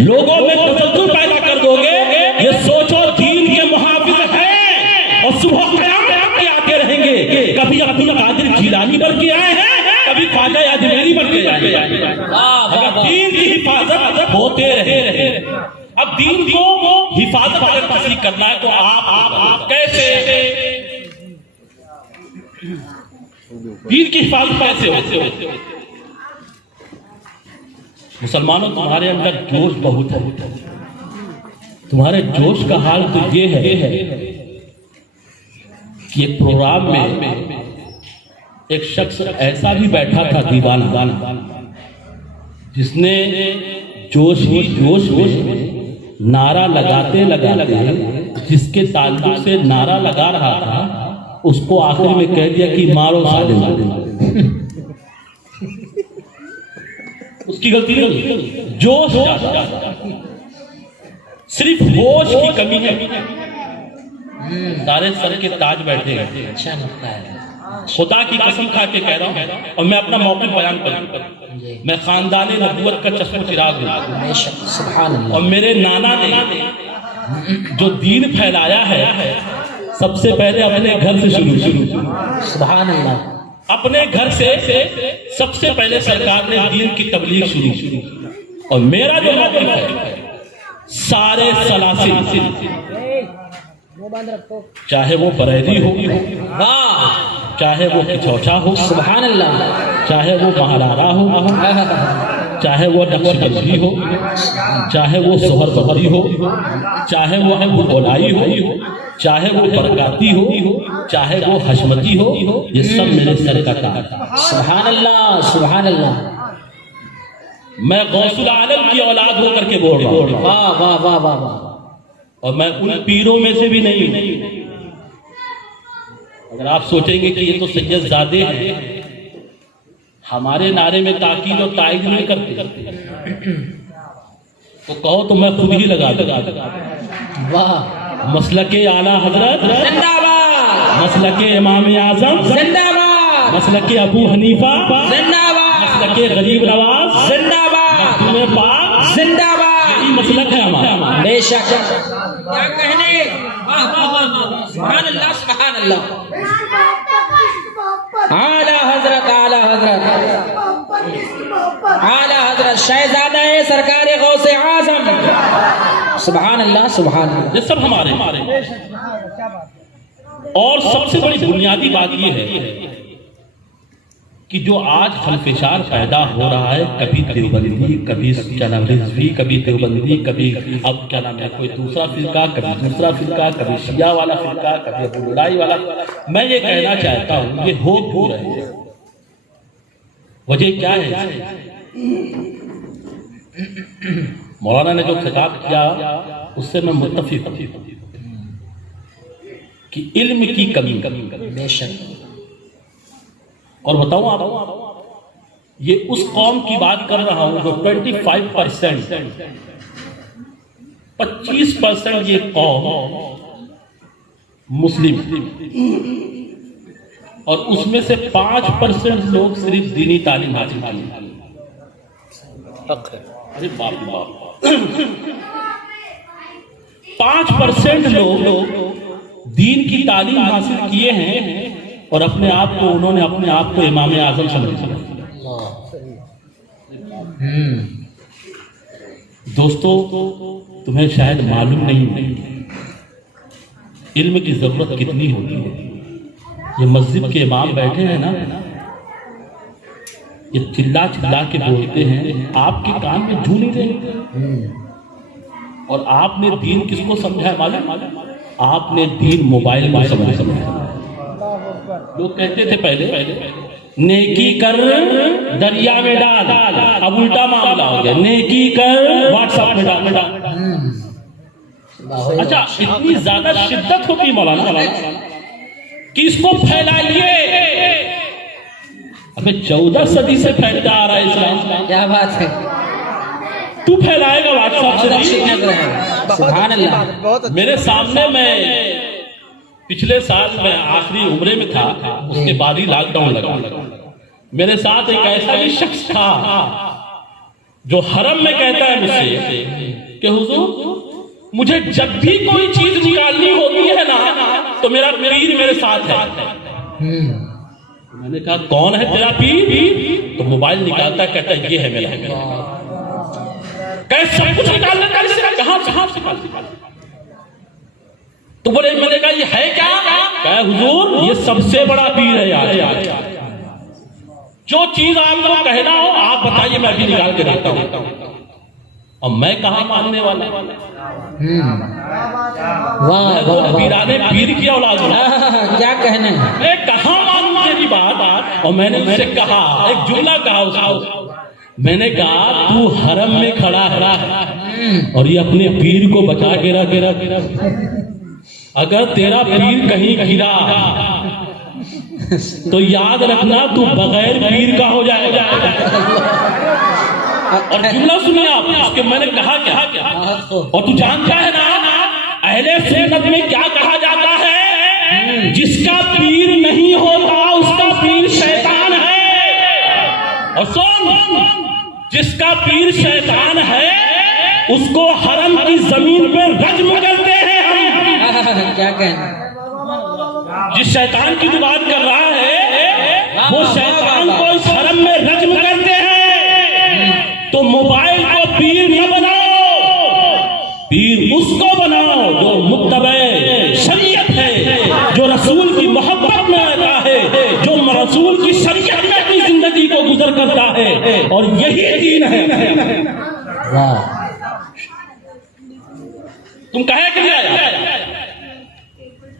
लोगों में तसल्लुल पैदा कर दोगे। ये सोचो दीन के मुहाफिज हैं और सुबह क़यामत के आते रहेंगे। कभी अब्दुल कादिर जिलानी बन के आए हैं, कभी ख्वाजा अजमेरी बन के आए हैं। अगर दीन की हिफाजत होते रहे। अब दीन को हिफाजत अगर किसी करना है तो आप कैसे दीन की हिफाजत कैसे हो? मुसलमानों, तुम्हारे अंदर जोश बहुत है। तुम्हारे जोश का हाल तो ये है कि एक प्रोग्राम में एक शख्स ऐसा भी बैठा था दीवाना, जिसने जोश में नारा लगाते जिसके ताल्लुक से नारा लगा रहा था, उसको आखिर में कह दिया कि मारो साले। उसकी गलती नहीं, जोश सिर्फ होश की कमी है। सारे सर के ताज बैठे हैं। अच्छा लगता है। खुदा की कसम खा के कह रहा हूँ, और मैं अपना मौक़िफ़ बयान करूँ। मैं खानदाने नबूवत का चश्मा चिराग हूँ, सुभान अल्लाह। और मेरे नाना ने जो दीन फैलाया है, सबसे पहले अपने घर से शुरू सुभान अल्लाह, अपने घर से सबसे पहले सरकार ने दीन की तबलीग शुरू। और मेरा जो मौक़िफ़ है, सारे सलासिल, चाहे वो बरेली हो, चाहे वो किचौचा हो, सुभान अल्लाह, चाहे वो महारारा हो, चाहे वो नक्शबंदी हो, चाहे वो सोहरबंदी हो, चाहे वो अबूलाई हो, चाहे वो बरकाती हो, चाहे वो हशमती हो, ये सब मेरे सर का काम है। सुभान अल्लाह, सुभान अल्लाह, मैं गौसुल आलम की औलाद होकर के बोल रहा हूँ, वाह वाह वाह वाह वाह, और मैं उन पीरों में से भी नहीं हूँ। अगर आप सोचेंगे कि ये तो सैयद ज़ादे हैं, हमारे नारे में ताकीद और ताईद नहीं करते, तो कहो तो मैं खुद ही लगा दूं। वाह, मसलके आला हजरत जिंदाबाद, मसलके इमाम आजम जिंदाबाद, मसलके अबू हनीफा जिंदाबाद, मसलके गरीब नवाज जिंदाबाद, तुम्हें पाक, जिंदाबाद, यही मसलक है हमारा। बेशक, क्या कहने, वाह वाह वाह वाह, सुभान अल्लाह, सुभान अल्लाह, आला हजरत, आला हजरत, आला हजरत शहजादा है सरकार गौसे आजम, सुभान अल्लाह, सुभान अल्लाह, ये सब हमारे। और सबसे बड़ी बुनियादी बात ये है कि जो आज खलफिशार पैदा हो रहा है, कभी देवबंदी, कभी क्या नाम रिजवी, कभी देवबंदी, कभी अब क्या नाम है कोई दूसरा फिरका, कभी दूसरा फिरका, कभी शिया वाला फिरका, कभी अबूलाई वाला। मैं ये कहना चाहता हूँ, ये हो क्यों रहे हैं, वजह क्या है? मौलाना ने जो खिताब किया उससे मैं मुत्तफिक हूं कि इल्म की कमी। बेशक, और बताऊं आप, ये उस कौम की बात कर रहा हूं जो 25%, 25% ये कौम मुस्लिम, और उसमें से 5% लोग सिर्फ दीनी तालीम हासिल किए। अरे बाप रे बाप, 5% लोग दीन की तालीम हासिल किए हैं और अपने आप को उन्होंने अपने आप को इमाम आजम समझा। दोस्तों, तुम्हें शायद मालूम नहीं है इल्म की जरूरत कितनी होती है। ये मस्जिद के इमाम बैठे हैं ना, ये चिल्ला चिल्ला के बोलते हैं, आपके कान में जू नहीं देंगे। और आपने दीन किसको समझा मालूम? आपने दीन मोबाइल में समझा। लोग कहते थे पहले नेकी कर दरिया में डाल, अब उल्टा मामला हो गया, नेकी कर व्हाट्सएप में डाल। अच्छा, इतनी ज्यादा शिद्दत होती मौलाना कि इसको फैलाइए। अबे 14 सदी से फैलता आ रहा है इस्लाम। क्या बात है, तू फैलाएगा व्हाट्सएप से? सुभान अल्लाह। मेरे सामने मैं पिछले साल मैं आखिरी उम्रे में था, उसके बाद ही लॉकडाउन लगा। मेरे साथ एक ऐसा भी शख्स था जो हरम में कहता है मुझसे कि हुजूर, मुझे जब भी कोई चीज निकालनी होती है ना, तो मेरा पीर मेरे साथ है। मैंने कहा कौन है तेरा पीर? तो मोबाइल निकालता, कहता है ये है मेरा। कह सब कुछ निकालने का, कहां से निकाल? तो बोले, मैंने कहा ये है क्या? कहा हुजूर, ये सबसे बड़ा पीर है यार। जो चीज आपको कहना हो आप बताइए, मैं अभी निकाल के देता हूं। और मैं कहां मानने वाला? वाह वाह, पीराने पीर की औलाद हूं। क्या कहने, मैं कहां मानूं तेरी बात? और मैंने उससे कहा, एक जुमला कहा उसको, मैंने कहा तू हरम में खड़ा है और ये अपने पीर को बचा के रख। अगर तेरा पीर कहीं गिरा तो याद रखना तू बगैर पीर का हो जाएगा। और जुमला सुनिए आप, उसके मैंने कहा क्या? और तू जानता है ना अहले सुन्नत में क्या कहा जाता है? जिसका पीर नहीं होता उसका पीर शैतान है। और सुन, जिसका पीर शैतान है उसको हरम की जमीन पर रज्म करते हैं हम। क्या कहना, जिस शैतान की जो बात कर रहा है वो शैतान को इस हरम में रज्म करते हैं। तो मोबाइल को पीर न बनाओ, पीर उसको बनाओ जो मुत्तबे शरीयत है, जो रसूल की मोहब्बत में रहता है, जो रसूल की शरीयत में अपनी जिंदगी को गुजर करता है, और यही दीन है। तुम कहे कि नहीं आया?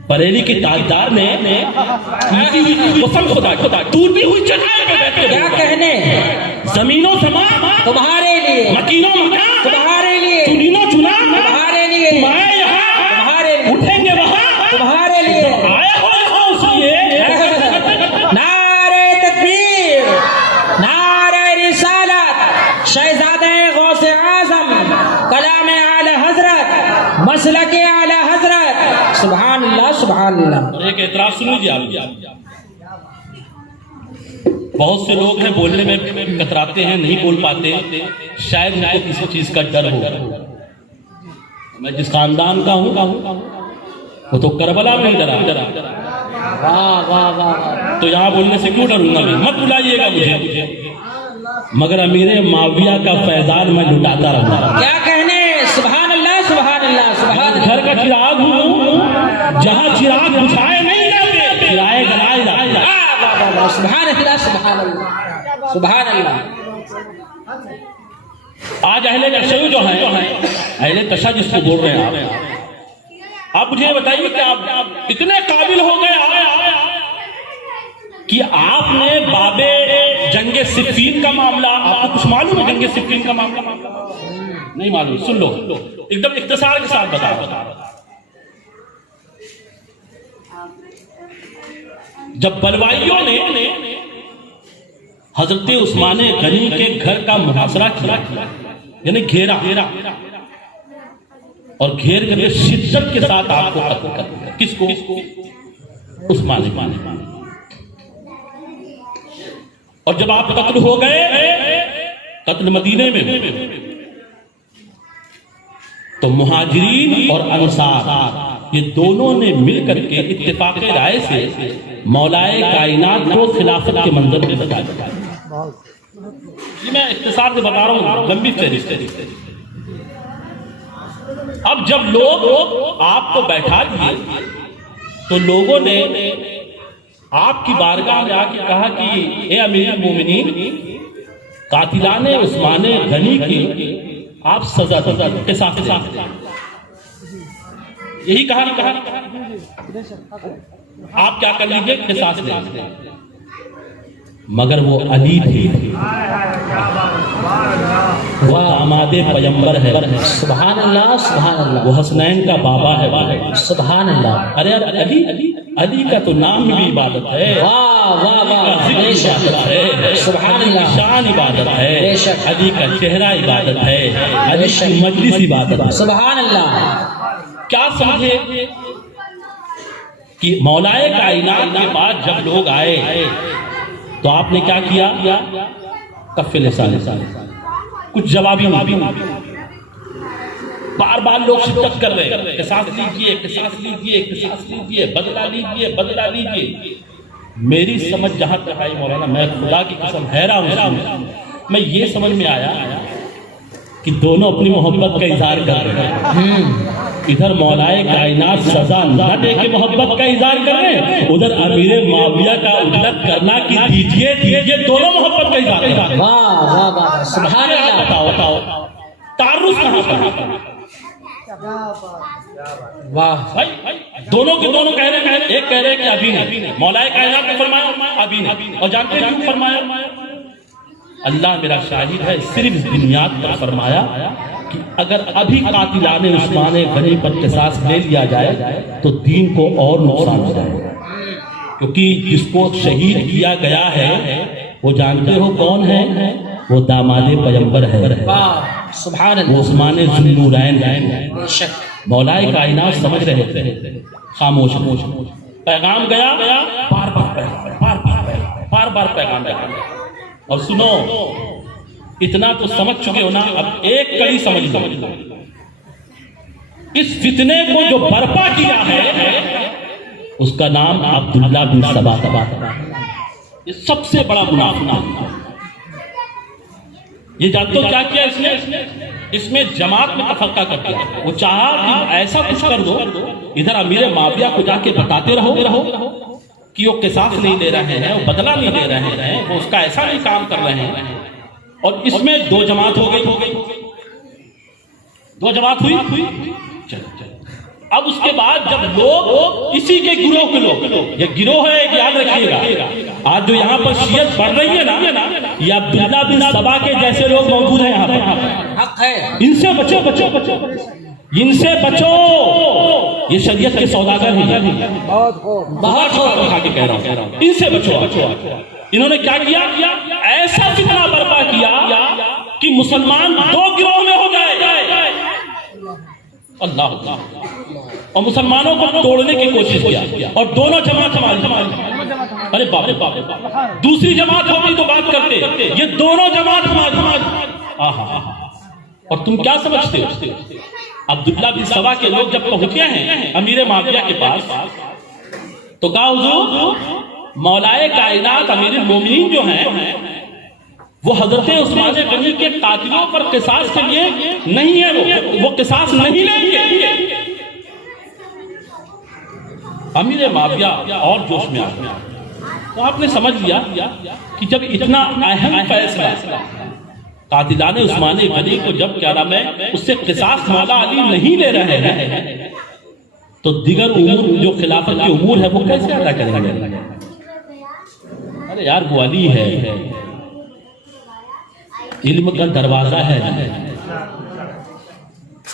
बरेली की ताजदार ने टूटी हुई चटाई पे बैठ के क्या कहने, जमीनों समा तुम्हारे लिए, मकीनों मकान तुम्हारे लिए, चुनीनो चुना तुम्हारे लिए, तुम आए यहाँ, तुम्हारे लिए, उठेंगे वहाँ, तुम्हारे लिए। आए हो यहाँ उसलिए। नारे तकबीर, नारे रिसालत, शहजादे गौसे आजम, कलाम आला हजरत, मसलक आला हजरत, सुभान अल्लाह सुभान अल्लाह। एक एतराज सुन लीजिए आप। बहुत से लोग हैं बोलने में कतराते हैं, नहीं बोल पाते, शायद उनको किसी चीज का डर हो। मैं जिस खानदान का हूँ वो तो करबला में डरा। वाह वाह वाह। तो यहाँ बोलने से क्यों डरूंगा मैं? मत बुलाइएगा मुझे, मगर अमीरे माविया का फैजान मैं लुटाता रहूंगा। क्या कहने, सुभान अल्लाह सुभान अल्लाह सुभान अल्लाह। घर का चिराग हूँ, जहाँ चिराग बुझाए नहीं जाते, चिराए जलाए जाते। सुभान अल्लाह सुभान अल्लाह सुभान अल्लाह। आज अहले तशय्युअ जो है, अहले तशय्युअ जिसको बोल रहे हैं आप मुझे बताइए कि आप इतने काबिल हो गए कि आपने बाबे जंगे सिफ़ीन का मामला, आपको कुछ मालूम है? जंगे सिफ़ीन का मामला नहीं मालूम? सुन लो, एकदम इख्तिसार के साथ बता। जब बलवाइयों ने हजरत उस्मान गनी के घर का मुहासरा किया, यानी घेरा, और घेर करके शिद्दत के साथ आपको कत्ल कर दिया। किसको? उस्मान। और जब आप कत्ल हो गए, कत्ल मदीने में, तो मुहाजिरीन और अंसार ये दोनों ने मिल करके इत्तेफाक राय से मौलाए कायनात को खिलाफत के मंजर में बता दिया। ये मैं इख्तिसार से बता रहा हूँ, लंबी फहरिस्त। अब जब लोग आपको बैठा दिए तो लोगों ने आपकी बारगाह में आके कहा कि ए अमीर मोमिनीन, कातिलाने उस्मान गनी की आप सजा के साथ यही कहा ना, आप क्या कर लीजिए के साथ ले। मगर वो अली थे, वो दामादे पैगंबर है, सुभान अल्लाह सुभान अल्लाह। वो हसनैन का बाबा है, सुभान अल्लाह। अरे अली का तो नाम भी इबादत है। वाह वाह वाह, बेशक है, सुभान अल्लाह। शान इबादत है, बेशक। अली का चेहरा इबादत है, अली की मजलिस इबादत है। सुभान अल्लाह। क्या समझे कि मौलाए कायनात के बाद जब लोग आए तो आपने क्या किया? कफ़े लिसान, कुछ जवाबी बार बार लोग शिद्दत कर रहे हैं, किसास लीजिए, किसास लीजिए, किसास लीजिए, बदला लीजिए, बदला लीजिए। मेरी समझ जहां तक आई मौलाना, मैं खुदा की कसम हैरान हूं, मैं ये समझ में आया कि दोनों अपनी मोहब्बत का इजहार कर रहे हैं। इधर मौलाए कायनात सजा न दे के मोहब्बत का इजहार कर रहे हैं, उधर अमीर माविया का उजलत करना कि दीजिए दीजिए, दोनों मोहब्बत का इजहार कर रहे हैं। वाह वाह वाह, सुभान अल्लाह। बताओ तारुफ कहां पर? वाह भाई, दोनों के दोनों कह रहे हैं, एक कह रहे हैं कि अभी नहीं, मौलाए कायनात ने फरमाया अभी नहीं, और जानते हैं क्यों फरमाया? अल्लाह मेरा शाहिद है, सिर्फ बुनियाद पर फरमाया कि अगर अभी कातिलाने उस्मान गनी पर किसास ले लिया जाए तो दीन को और नुकसान हो जाएगा, क्योंकि जिसको शहीद किया गया है वो जानते हो कौन है? वो दामादे पैगंबर है, वाह सुभान वो अल्लाह। उस्मान ज़ुन्नूरैन है। बेशक मौलाए कायनात समझ रहे थे, खामोश, पैगाम गया, बार बार पैगाम गया। और सुनो, इतना तो समझ चुके हो ना, अब एक कड़ी समझ लो। इस फितने को जो बर्पा किया है उसका नाम अब्दुल्ला बिन सबा। ये सबसे बड़ा मुनाफिक। ये जानते हो क्या किया इसने? इसमें जमात में तफक्का कर दिया। वो चाहा कि ऐसा कुछ कर दो, इधर अमीर माविया को जाके बताते रहो कि वो किसास नहीं ले रहे हैं, वो बदला नहीं ले रहे हैं, वो उसका ऐसा नहीं काम कर रहे हैं। और इसमें दो जमात हो गई, दो जमात हुई। चलो अब उसके बाद जब लोग इसी के गिरोह के लोग, ये गिरोह है याद रखिएगा, आज जो यहाँ पर शियत बढ़ रही है ना, ये अब्दुल्ला बिन सबा के जैसे लोग मौजूद हैं यहाँ पर। हक है, इनसे बचो बचो बचो, इनसे बचो। ये शरीयत के सौदागर हैं, बहुत खा के कह रहा हूँ, इनसे बचो। इन्होंने क्या किया? ऐसा फितना बर्पा किया कि मुसलमान दो गिरोह में हो जाए। अल्लाह, और मुसलमानों को तोड़ने की कोशिश किया और दोनों जमात हमारी। अरे बाप रे बाप, दूसरी जमात होती तो बात करते, ये दोनों जमात हमारी। और तुम क्या समझते हो? अब्दुल्ला बिन सबा के लोग जब पहुंचे हैं अमीर माविया के पास, तो कहा हुजूर मौलाए कायनात अमीर मोमिनीन जो हैं वो हजरत उस्मान गनी के कातिलों पर किसास के लिए नहीं है, वो किसास नहीं लेंगे। अमीर माविया और जोश में आ गया। तो आपने समझ लिया कि जब इतना अहम फैसला कातिलाने उस्मान गनी को जब क्या नाम है उससे किसास मौला अली नहीं ले रहे हैं, तो दिगर उमूर जो खिलाफत के उमूर है वो कैसे अदा करेंगे? अरे यार वो अली है, इल्म का दरवाजा है।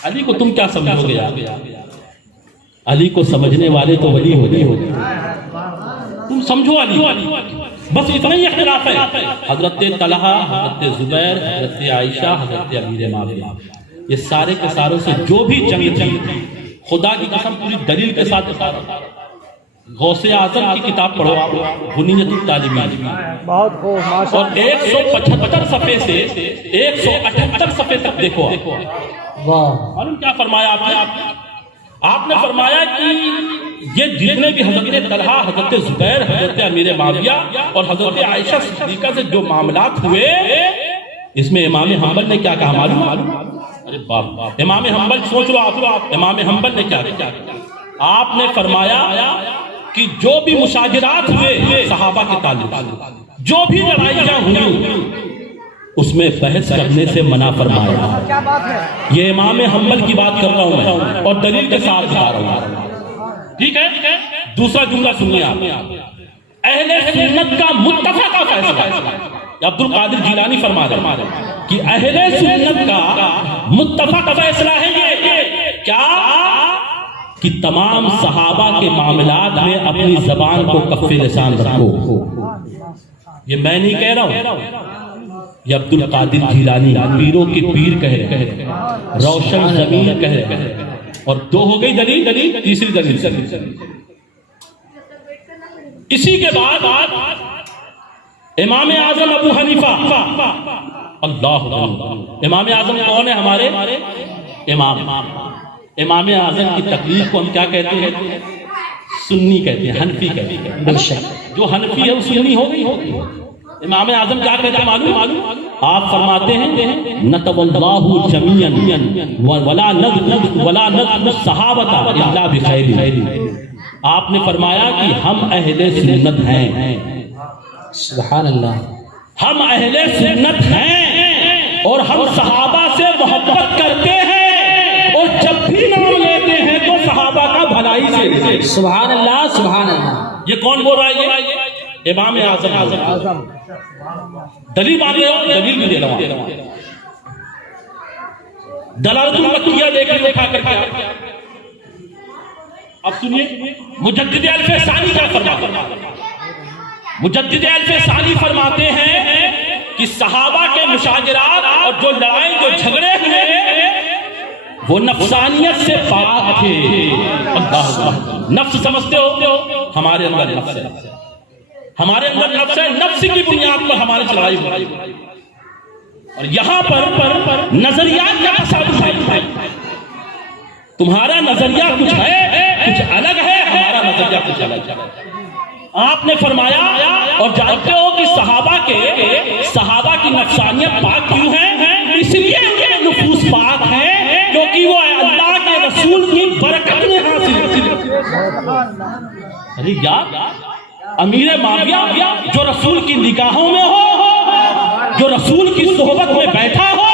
अली को तुम क्या समझोगे यार? अली को समझने वाले तो वली होते। तुम समझो अली, बस इतना ही इख्तिलाफ है। हजरत तलहा, हजरत जुबैर, हजरत आयशा, हजरत अमीर माविया, ये सारे के सारों से जो भी जंग थी, खुदा की कसम पूरी दलील के साथ बता रहा हूं। गौसे आजम की किताब पढ़ो आप, बुनियतुत तालिमीन, बहुत खूब माशाअल्लाह। और 175 सफ़े से 178 सफ़े तक देखो। मालूम क्या फरमाया आपने फरमाया कि ये जितने भी हजरत तलहा, हजरत जुबैर, हजरत अमीर माविया और हजरत आयशा सिद्दीका से जो मामलात हुए, इसमें इमाम हम्बल ने क्या कहा मालूम? अरे बाप, इमाम हम्बल सोच लो आप, इमाम हम्बल ने क्या कहा? आपने फरमाया कि जो भी मुशाजरात हुए सहाबा के ताल्लुक, जो भी लड़ाइयां हुई, उसमें बहस करने से मना फरमाया। ये इमाम हम्बल की बात कर रहा हूं मैं, और दलील के साथ बता रहा हूं। ठीक है, दूसरा जुमला सुनिए आप, अहले सुन्नत का मुत्तफक़ फैसला। अब्दुल कादिर जिलानी फरमा रहे कि अहले सुन्नत का मुत्तफक़ फैसला है ये क्या कि तमाम सहाबा के मामलात में अपनी जबान को कफ़े लिसान रखो। ये मैं नहीं कह रहा हूं, ये अब्दुल कादिर जिलानी पीरों के पीर कह रहे हैं, रोशन जमीन कह रहे हैं। और दो हो गई दलील, तीसरी दलील। इसी के बाद इमाम आजम अबू हनीफा, अल्लाह, इमाम आजम कौन है? हमारे इमाम आजम की तकलीफ को हम क्या कहते हैं? सुन्नी कहते हैं, हनफी कहते हैं। जो हनफी है वो सुन्नी हो गई। इमाम आजम क्या कहते हैं मालूम? आप फरमाते हैं नतवल्लाहु जमीअन वला नज़ सहाबता इल्ला बिखैर। आपने फरमाया कि हम अहले सुन्नत हैं। सुभान अल्लाह, हम अहले सुन्नत हैं और हम सहाबा से मोहब्बत करते हैं, और जब भी नाम लेते हैं तो सहाबा का भलाई से। सुभान अल्लाह, सुभान अल्लाह। ये कौन बोल रहा है? ये इमाम आजम। दलील मान रहे हो? दलील भी दे रहा हूं। दलालतुल मक्किया देख लो उठा करके। अब सुनिए मुजद्दिद अल्फ़े सानी क्या फरमाते हैं? मुजद्दिद अल्फ़े सानी फरमाते हैं कि सहाबा के मुशाजरात और जो लड़ाई जो झगड़े हुए वो नफ्सानियत से पाक थे। अल्लाह, नफ्स समझते हो? हमारे अंदर नफ्स है, हमारे अंदर नफ्स है। नफ्स की बुनियाद पर हमारी लड़ाई हुई। और यहां पर नजरियात का तसादुम है। तुम्हारा नजरिया कुछ है, कुछ अलग है, हमारा दर्जा को चला जाए। आपने फरमाया, और जानते हो कि सहाबा की नफसानियत पाक क्यों है? इसलिए उनके नफूस पाक है क्योंकि वो अल्लाह के रसूल की बरकत ने हासिल की। अरे यार, अमीर माविया जो रसूल की निगाहों में हो, जो रसूल की सोहबत में बैठा हो,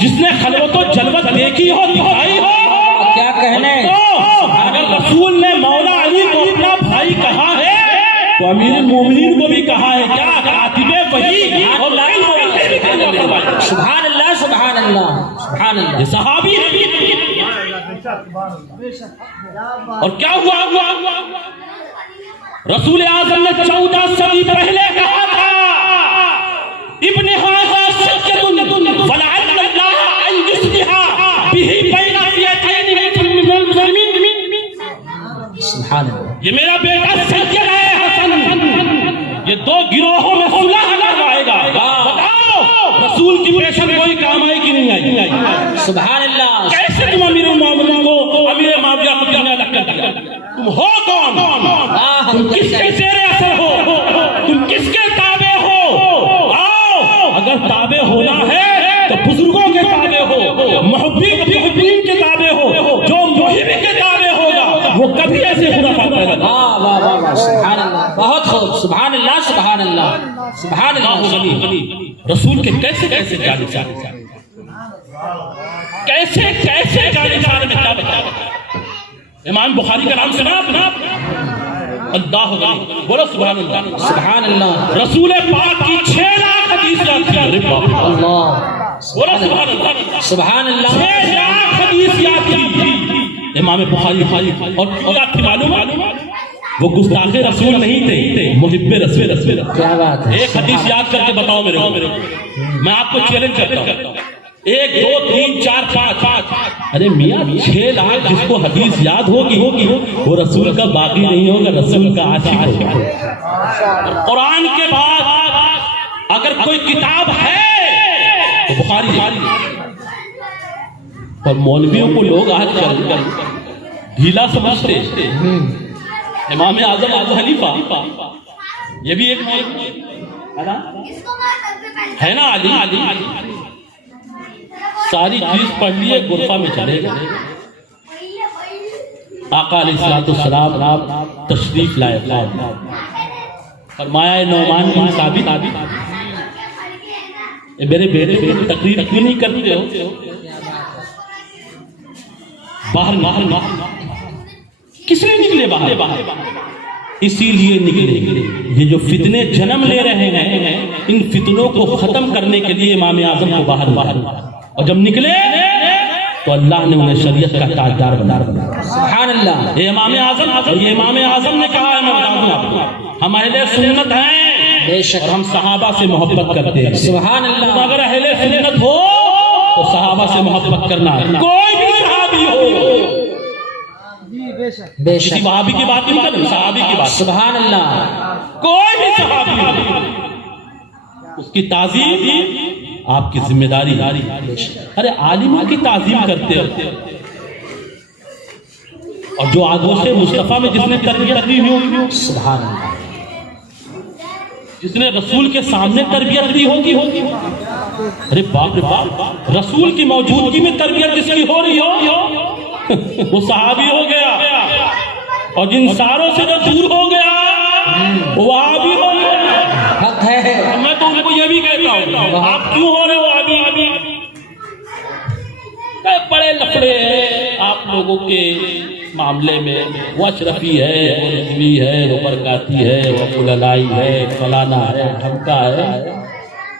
जिसने खलवत और जलवत देखी हो, दिखाई हो, क्या कहने, अगर रसूल ने मौला अली को अपना भाई कहा है तो अमीर मोमिनीन को भी कहा है। क्या कातिबे वही और लाइन सुभान अल्लाह सुभान अल्लाह सुभान अल्लाह, ये सहाबी है। और क्या हुआ? रसूल आज़म ने 14 सदी पहले कहा था, इब्ने हाज़ा सज्जदुन वलअल्लाह अन युस्लिहा बिही बैना फियतैन मिनल मुस्लिमीन। सुभान अल्लाह, ये मेरा बेटा सज्जद है हसन, ये दो गिरोहों में सुलह करवाएगा। बताओ रसूल की पेशन कोई काम आई कि नहीं आई? सुभान अल्लाह। कैसे तुम अमीर मोमिनीन को, अमीर माविया को दुनिया लग कर दिया? तुम हो कौन? तुम किसके ज़ेरे असर हो? तुम किसके ताबे हो? आओ, अगर ताबे होना है तो बुजुर्गों के ताबे हो, मुहब्बीन के ताबे हो। जो मुहिब के ताबे होगा वो कभी ऐसे खुदा पैदा। वाह वाह वाह वाह, सुभान अल्लाह, बहुत खूब, सुभान अल्लाह सुभान अल्लाह सुभान अल्लाह। रसूल के कैसे कैसे जाने कैसे जाने में क्या बता। इमाम बुखारी का नाम सुना आपने? अल्लाह बोलो सुभान अल्लाह सुभान अल्लाह। रसूल पाक की 6 लाख हदीस याद थी। अरे बाप रे, अल्लाह बोलो सुभान अल्लाह सुभान अल्लाह। 6 लाख हदीस याद थी इमाम बुखारी। और क्या थी मालूम? वो गुस्ताखे रसूल नहीं थे, मुहिब्बे रसूल। क्या बात है। एक हदीस याद करके बताओ मेरे को, मैं आपको चैलेंज करता हूँ। 1 2 3 4 5। अरे मियाँ 6 लाख जिसको हदीस याद होगी वो रसूल का बाकी नहीं होगा, रसूल का आशिक होगा। कुरान के बाद अगर कोई किताब है तो बुखारी। और मौलवियों को लोग आजकल ढीला समझते। इमाम आजम अबू हनीफा, ये भी एक है ना, अली सारी चीज पढ़ लिए, गुरफा में चले गए। आका अलैहिस्सलाम तशरीफ लाए, फरमाया नौमान बिन साबित, मेरे बेटे तकरीर क्यों नहीं करते हो? बाहर किसने निकले बाहर? इसीलिए निकले ये जो फितने जन्म ले रहे हैं, इन फितनों को खत्म करने के लिए इमाम आजम को बाहर। और जब निकले तो अल्लाह ने उन्हें शरीयत का ताजदार बना। सुभान अल्लाह। ये इमाम आजम ने कहा है, मैं बता दूं आपको, हम अहले सुन्नत हैं बेशक, और हम सहाबा से मोहब्बत करते हैं। सुभान अल्लाह। अगर अहले सुन्नत हो तो सहाबा से मोहब्बत करना। कोई भी सहाबी हो, बेशक, वहाबी की बात नहीं कर रहे, सहाबी की बात। सुभान अल्लाह। कोई भी सहाबी उसकी ताज़ीम आपकी जिम्मेदारी। अरे आलिमों की ताज़ीम करते हो, और जो आगोश मुस्तफा में जिसने तरबियत दी हो, सुभान अल्लाह, जिसने रसूल के सामने तरबियत दी होगी। अरे बाप रे बाप, रसूल की मौजूदगी में तरबियत जिसकी हो रही हो वो सहाबी हो गया। और जिन सारों से जो दूर हो गया वो वहाबी हो गया। हक है। मैं तो उनको ये भी कहता हूँ, आप क्यों हो रहे हो अभी? बड़े लफड़े हैं आप लोगों के मामले में। वो अशरफी है, वो रिजवी है, वो बरकाती है, वो फुललाई है, फलाना है, ढमका है।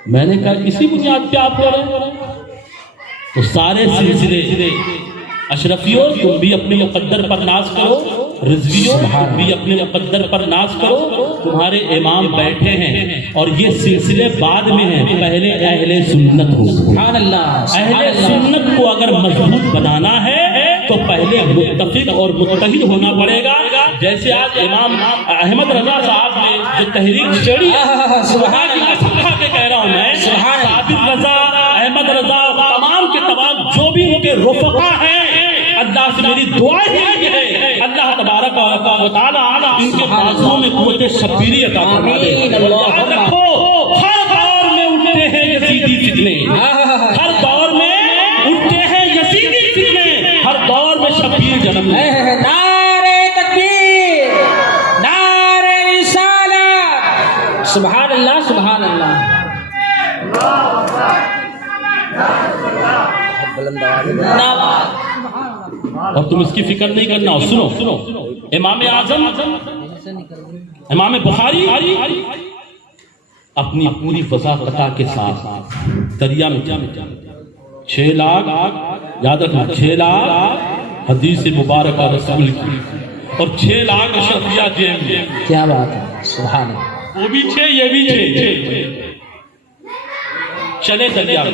मैंने कहा किसी बुनियाद पे आप करें तो सारे सिलसिले अशरफियों तुम भी अपने मुकद्दर पर नाज करो, रिजवियों तुम भी अपने मुकद्दर पर नाज करो। तुम्हारे इमाम बैठे हैं और ये सिलसिले बाद में हैं, पहले अहले सुन्नत हो। सुभान अल्लाह। अहले सुन्नत को अगर मजबूत बनाना है तो पहले मुत्तफिक और मुत्तहिद होना पड़ेगा। जैसे आज इमाम अहमद रजा साहब ने जो तहरीक छेड़ी, सुभान अल्लाह के कह रहा हूँ मैं, साबिर रजा, अहमद रजा, तमाम के तमाम जो भी उनके रुफका हैं, अल्लाह से मेरी दुआ ही है, अल्लाह तबारक व ताला इनके बाजुओं में कुव्वत शब्बीरी अता फरमा दे। याद रखो, हर दौर में उठते हैं यजीदी फितने, हर दौर में उठते हैं यजीदी फितने, हर दौर में शब्बीर जन्म ले। नारे तकबीर, नारे रिसालत, सुभान अल्लाह, सुभान अल्लाह। और तुम इसकी फिक्र नहीं करना। सुनो सुनो, इमाम आजम इमाम बुखारी अपनी पूरी वज़ाक़ता के साथ दरिया में 6 लाख, याद रखना, 6 लाख हदीस मुबारक रसूल की और 6 लाख अशरफिया जेब में। क्या बात है, सुभान अल्लाह। वो भी 6, ये भी 6। चले दरिया में।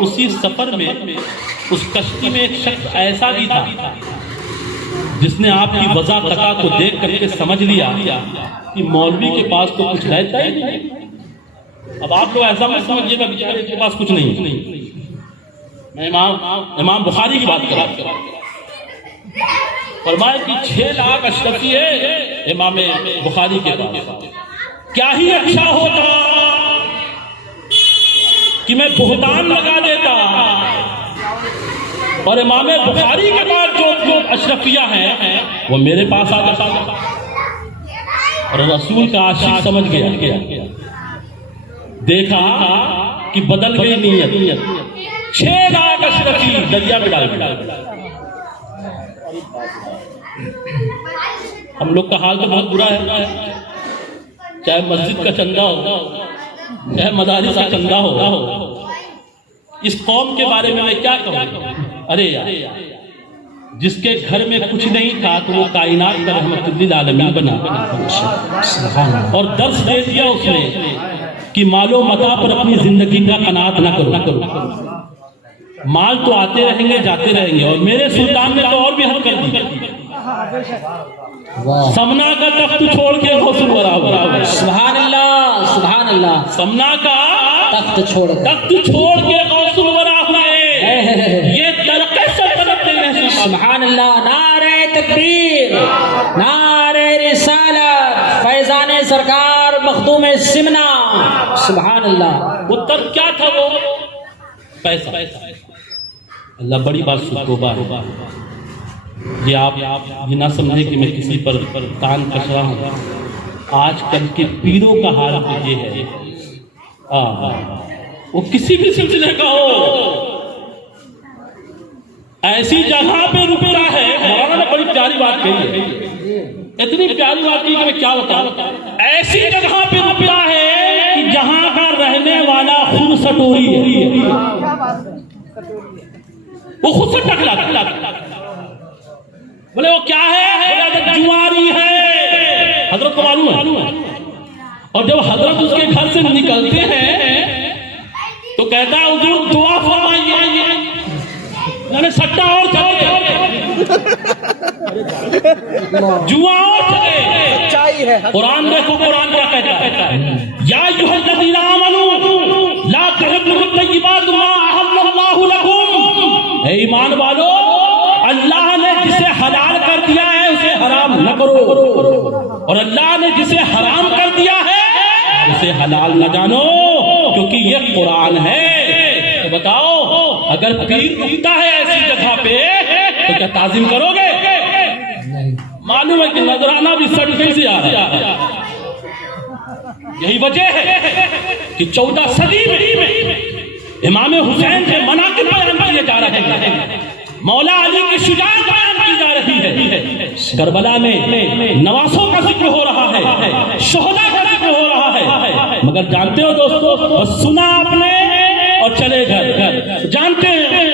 उसी सफर में उस कश्ती में एक शख्स ऐसा भी था जिसने आपकी वज़ाक़ता को देख करके समझ लिया कि मौलवी के पास तो कुछ रहता ही नहीं। अब आप लोग ऐसा मत समझिएगा बेचारे के पास कुछ नहीं। मैं इमाम बुखारी की बात कर रहा हूं। फरमाया कि 6 लाख अशरफी है इमाम बुखारी के पास। क्या ही अच्छा होता कि मैं बुहतान लगा देता और इमाम बुखारी के बाद जो अशरफिया हैं वो मेरे पास आ जाता। और रसूल का आशिक समझ गया, देखा कि बदल गई नीयत। 6 लाख अशरफी दरिया में डाल दिया। हम लोग का हाल तो बहुत बुरा है, चाहे मस्जिद का चंदा हो, चाहे मदारिस का चंदा हो। इस कौम के बारे में मैं क्या कहूँ? अरे यार, जिसके घर में कुछ नहीं था तो वो कायनात का रहमतुल्लिल आलमीन बना और दर्श दे दिया उसने कि मालो मता पर अपनी जिंदगी का कनात ना करो। माल तो आते रहेंगे जाते रहेंगे। और मेरे सुल्तान ने तो और भी हद कर दी, समना का तख्त छोड़ के गौसुल बराबर। सुभान अल्लाह, सुभान अल्लाह। समना का तख्त छोड़ के गौसुल बराबर। ये तरक्की से तरफ नहीं। सुभान अल्लाह। नारे तकबीर, नारे रिसालत, फैजान सरकार मखदूम सिमना। सुभान अल्लाह। उत्तर क्या था? वो पैसा। अल्लाह बड़ी बात सुतोबा है। ये आप ये ना समझे कि मैं किसी पर तान कस रहा हूँ। आजकल के पीरों का हाल तो ये है, वो किसी भी सिलसिले का हो, ऐसी जगह पे रुकता है। मौलाना ने बड़ी प्यारी बात कही है, इतनी प्यारी बात की कि मैं क्या बताऊं। ऐसी जगह पे रुकता है कि जहां का रहने वाला खुद सटोरी है, वो खुद से टकराता। बोले वो क्या है? जुआरी है। हजरत को मालूम है। और जब हजरत उसके घर से निकलते हैं तो कहता है हुजूर दुआ फरमाइए। मैंने सट्टा और चले, जुआ और चले। कुरान देखो, कुरान क्या कहता है? या अय्युहल्लज़ीना आमनू ला तुहिब्बुत तय्यिबात मा अहल्लल्लाहु लकुम। हे ईमान वालो, अल्लाह ने जिसे हलाल कर दिया है उसे हराम न करो, और अल्लाह ने जिसे हराम कर दिया है उसे हलाल न जानो, क्योंकि ये कुरान है। तो बताओ, अगर पीर रुकता है ऐसी जगह पे तो क्या ताजीम करोगे? मालूम है कि नजराना भी सर्टिफिकेट से आ रहा है। यही वजह है कि 14 सदी में इमाम हुसैन के मनाक़िब बयान किए जा रहे हैं, मौला अली की शुजाअत बयान की जा रही है। करबला में नवासों का जिक्र हो रहा है, शोहदा का जिक्र हो रहा है। मगर जानते हो दोस्तों, बस सुना आपने और चले घर। जानते हैं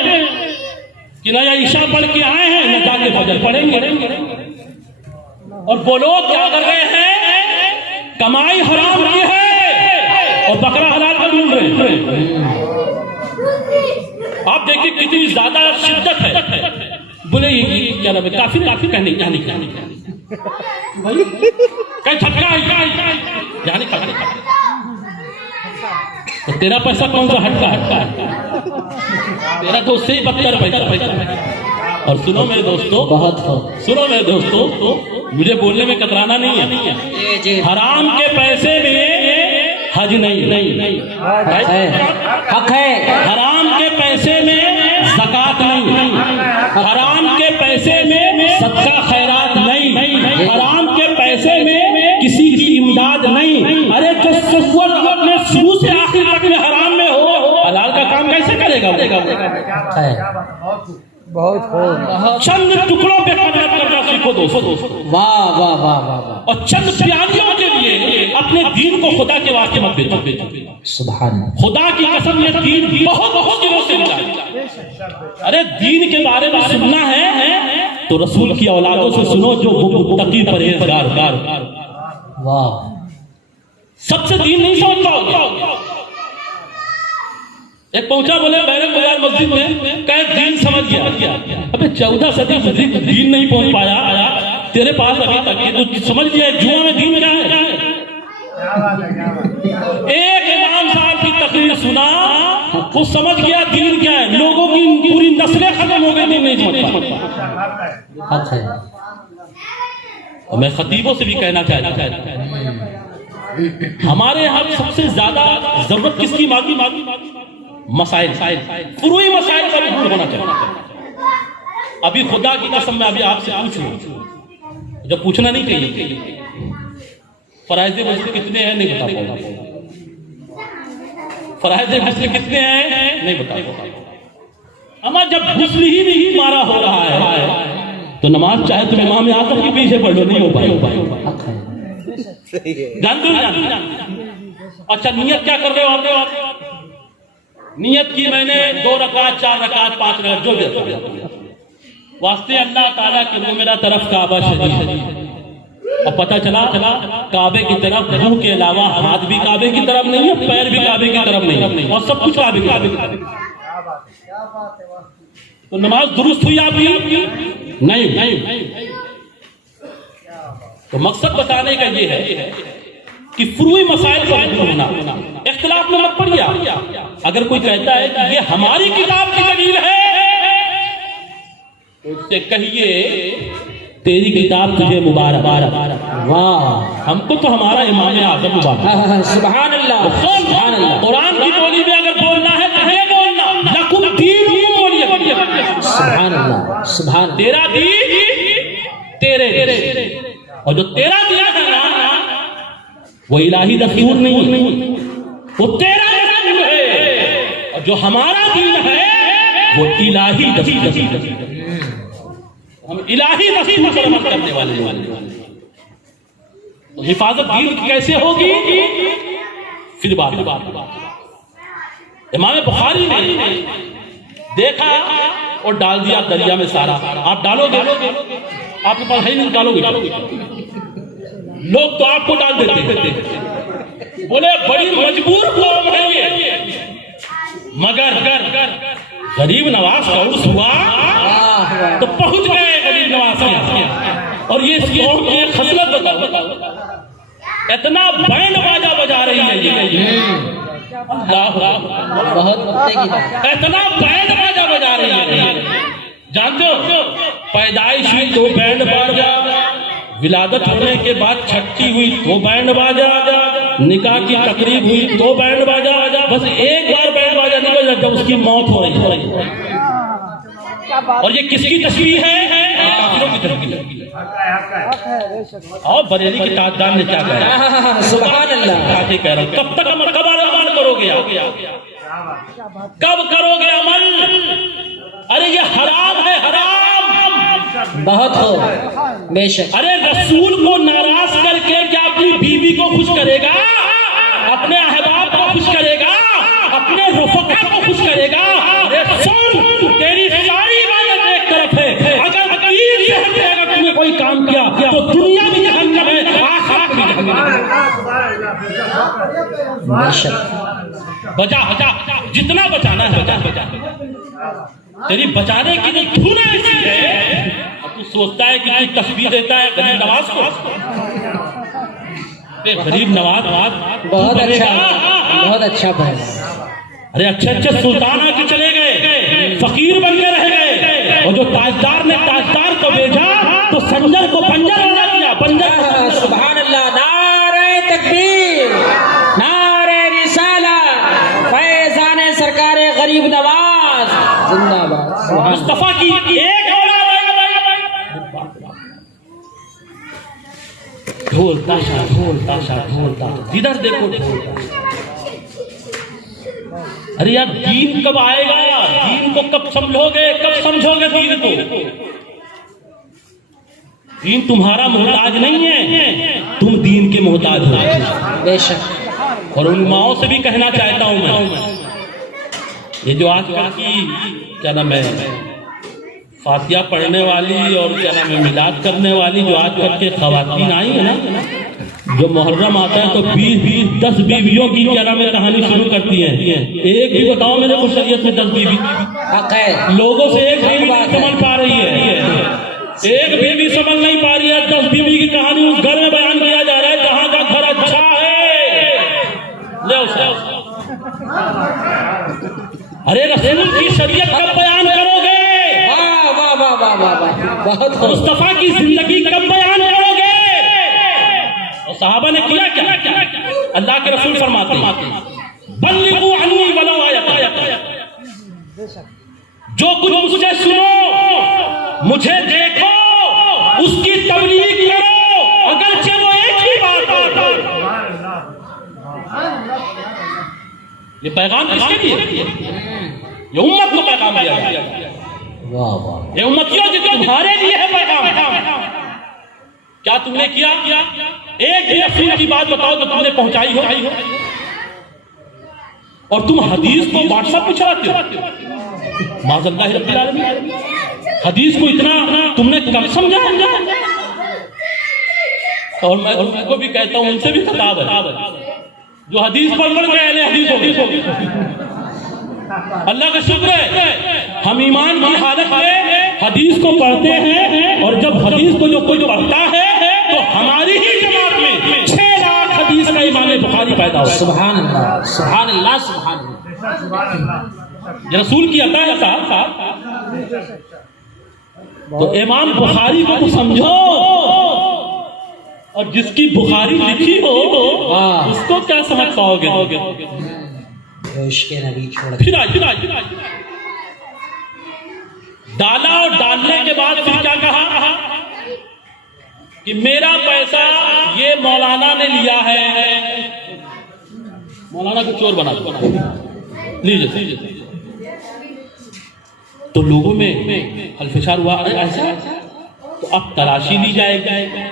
कि नया ईशा पढ़ के आए हैं, न जाके फजर पढ़ेंगे। और बोलो क्या कर रहे हैं? कमाई हराम की है और बकरा हलाल का ढूंढ रहे हैं। आप देखिए कितनी ज्यादा शिद्दत है। बोले ये क्या नाम है? काफिर कहने तो तेरा पैसा कौन सा हटका है? तेरा तो उससे ही बदतर पैसा। और सुनो मेरे दोस्तों, बहुत हो। सुनो मेरे दोस्तों, मुझे बोलने में कतराना नहीं है। हराम के पैसे में हज नहीं, हक है। हराम के पैसे में ज़कात नहीं, हराम के पैसे में सदका खैरात नहीं, हराम के पैसे में किसी की इमदाद नहीं। अरे जो सफर अपने शुरू से आखिर तक में हराम में हो, हलाल का काम कैसे करेगा? बहुत हो। चंद टुकड़ों पे कदर करना सीखो दोस्तों। वाह वाह वाह वाह वाह। और चंद प्यालियों के लिए अपने दीन को खुदा के वास्ते मत बेचो। सुभान खुदा की कसम, ये दीन बहुत दिनों से मिला है। अरे दीन के बारे में सुनना है तो रसूल की औलादों से सुनो, जो वो मुत्तकी परहेजगार। वाह। सबसे दीन नहीं समझ पाओगे। एक पहुंचा बोले बैरक बाजार मस्जिद में, कहे दीन समझ गया। अबे 14 सदी दीन नहीं पहुंच पाया तेरे पास अभी तक, तो समझ गया जुआ में दीन क्या है? एक इमाम साहब की तकरीर सुना, वो समझ गया दीन क्या है। लोगों की पूरी नस्लें खत्म हो गई, दीन नहीं समझ पाया। हक है। और मैं खतीबों से भी कहना चाहता हूं, हमारे यहाँ सबसे ज्यादा जरूरत किसकी मांगी? मसाइल, फुरूई मसाइल का दूर होना चाहिए। अभी खुदा की कसम मैं अभी आपसे पूछूं, जब पूछना नहीं चाहिए, फराइज़ वज़ू कितने हैं नहीं बता पाऊंगा, फराइज़ वज़ू कितने हैं नहीं बता पाऊंगा। अमा जब गुस्ल ही नहीं मारा हो रहा है तो नमाज चाहे तुम इमाम आज़म के पीछे पढ़ लो, नहीं हो पाए। जानते हो? अच्छा, नियत क्या कर रहे हो आप? नियत की मैंने 2 रकात, 4 रकात, 5 रकात, जो भी वास्ते अल्लाह ताला के वो मेरा तरफ काबा शरीफ है। और पता चला काबे की तरफ मुंह के अलावा हाथ भी काबे की तरफ नहीं है, पैर भी काबे की तरफ नहीं है, और सब कुछ काबे की तरफ। तो नमाज दुरुस्त हुई आपकी? नहीं। तो मकसद बताने का ये है कि फुरूई मसाइल का दूर होना, इख्तिलाफ में मत पड़िए। अगर कोई कहता है कि ये हमारी किताब की दलील है, तो उससे कहिए तेरी किताब तुझे मुबारक। वाह। हमको तो हमारा इमाम आज़म मुबारक। सुभान अल्लाह, सुभान अल्लाह। कुरान की बोली में अगर बोलना है तो ये बोलना, लकुम दीनुकुम वलिय दीन। सुभान अल्लाह, सुभान। तेरा दीन तेरे, और जो तेरा दिया है ना वो इलाही दस्तूर नहीं, वो तेरा दस्तूर है। और जो हमारा दीन है वो इलाही दस्तूर। हम इलाही दस्तूर पर अमल करने वाले लोग। तो हिफाजत दीन की कैसे होगी? फिर बात। इमाम बुखारी ने देखा और डाल दिया दरिया में सारा। आप डालोगे? आपके पास है नहीं, डालोगे? लोग तो आपको डाल देते हैं। बोले बड़ी मजबूर कौम है ये, मगर गरीब नवाज का उर्स हुआ तो पहुंच गए गरीब नवाज के। और ये इस कौम की खसलत बताओ, इतना बैंड बाजा बजा रही है ये, बहुत इतना बैंड बाजा बजा रही है। जानते हो, पैदाइश हुई तो बैंड बाजा, विलादत होने के बाद छठी हुई तो बैंड बाजा, निकाह की तकरीब हुई तो बैंड बाजा। बस एक बार बैंड बाजा नहीं बजा जब उसकी मौत हो रही है। और ये किसकी तस्वीर है? काफिरों की तस्वीर। और बरेली के ताजदार ने क्या कहा? सुभान अल्लाह। कह रहा हूं, कब तक अमल करोगे? कब करोगे अमल? अरे ये हराम है, हराम। बहुत हो, बेशक। अरे रसूल को नाराज करके क्या अपनी बीवी को खुश करेगा? अपने अहबाब को खुश करेगा? अपने रुफका को खुश करेगा? अरे सुन, तेरी सारी इबादत एक तरफ है। अगर वकील से हटेगा तूने कोई काम किया तो दुनिया भी जहन्नम है, आखिरत भी जहन्नम है। बेशक। बचा जितना बचाना है बचा। तेरी बचाने की जो धुन ऐसी है, तू सोचता है कि तू तस्बीह देता है गरीब नवाज को। गरीब नवाज बहुत अच्छा, बहुत अच्छा पढ़ा। अरे अच्छे सुल्तान आके चले गए, फकीर बन के रह गए, और और जो ताजदार ने ताजदार को भेजा तो संजर को बंजर बना दिया, बंजर को सुभान अल्लाह, नारे तकबीर, नारे रिसाला, फैजान सरकार गरीब नवाज जिंदाबाद। मुस्तफा की एक औलाद ढोल ताशा ढोल ताशा ढोल ताशा, जिधर देखो ढोल ताशा। अरे यार दीन कब आएगा? दीन को कब समझोगे? कब समझोगे दीन को? दीन तुम्हारा मोहताज नहीं है, तुम दीन के मोहताज हो बेशक। और उलमाओं से भी कहना चाहता हूं मैं, ये जो आजकल की क्या नाम है फातिया पढ़ने वाली और क्या नाम है मिलाद करने वाली जो आजकल के खवातीन आई है ना, जो मुहर्रम आता है तो 10 बीवियों की क्या नाम है कहानी शुरू करती हैं। एक भी बताओ मेरे को शरीयत में 10 बीवी? हक है। लोगों से एक बीवी नहीं समझ पा रही है, एक बीवी समझ नहीं पा रही है। 10 बीवी की कहानी उस घर में बयान किया जा रहा है जहां का घर अच्छा है। ले उसे। अरे रसूल की शरीयत कब बयान करोगे? वाह वाह वाह वाह वाह वाह, बहुत खूब। मुस्तफा की जिंदगी कब बयान करोगे? और सहाबा ने किया क्या? अल्लाह के रसूल फरमाते हैं बल्लिगू अन्नी वलो आयत, जो कुछ मुझसे सुनो, मुझे देखो, उसकी तबलीग करो, अगरचे वो एक ही बात हो। ये पैगाम किसके लिए? ये उम्मत को पैगाम दिया गया। वाह वाह, ये उम्मतियों जो तुम्हारे लिए है पैगाम। क्या तुमने किया? एक भी रसूल की बात बताओ जो तुमने पहुंचाई हो। और तुम हदीस को व्हाट्सएप पे चलाते हो। माज़अल्लाह रब्बिल आलमीन, हदीस को इतना तुमने कम समझा। और मैं उनको भी कहता हूं, उनसे भी खिताब है, जो हदीस पढ़ के अहले हदीस हो गए। अल्लाह का शुक्र है हम ईमान की हालत में हदीस को पढ़ते हैं, और जब हदीस को जो कोई पढ़ता है तो हमारी ही जमात में 6 लाख हदीस का इमाम बुखारी पैदा हुआ। सुभान अल्लाह, सुभान अल्लाह, सुभान अल्लाह। ये रसूल की अता है साहब। तो इमाम बुखारी को तो समझो, और जिसकी बुखारी लिखी हो उसको क्या समझ पाओगे? इश्क़ नबी छोड़ फिर डाला, और डालने के बाद फिर क्या कहा कि मेरा पैसा ये मौलाना ने लिया है, मौलाना को चोर बना दो, लीजिए। तो लोगों में हल्फिशार हुआ, ऐसा तो अब तलाशी ली जाएगी।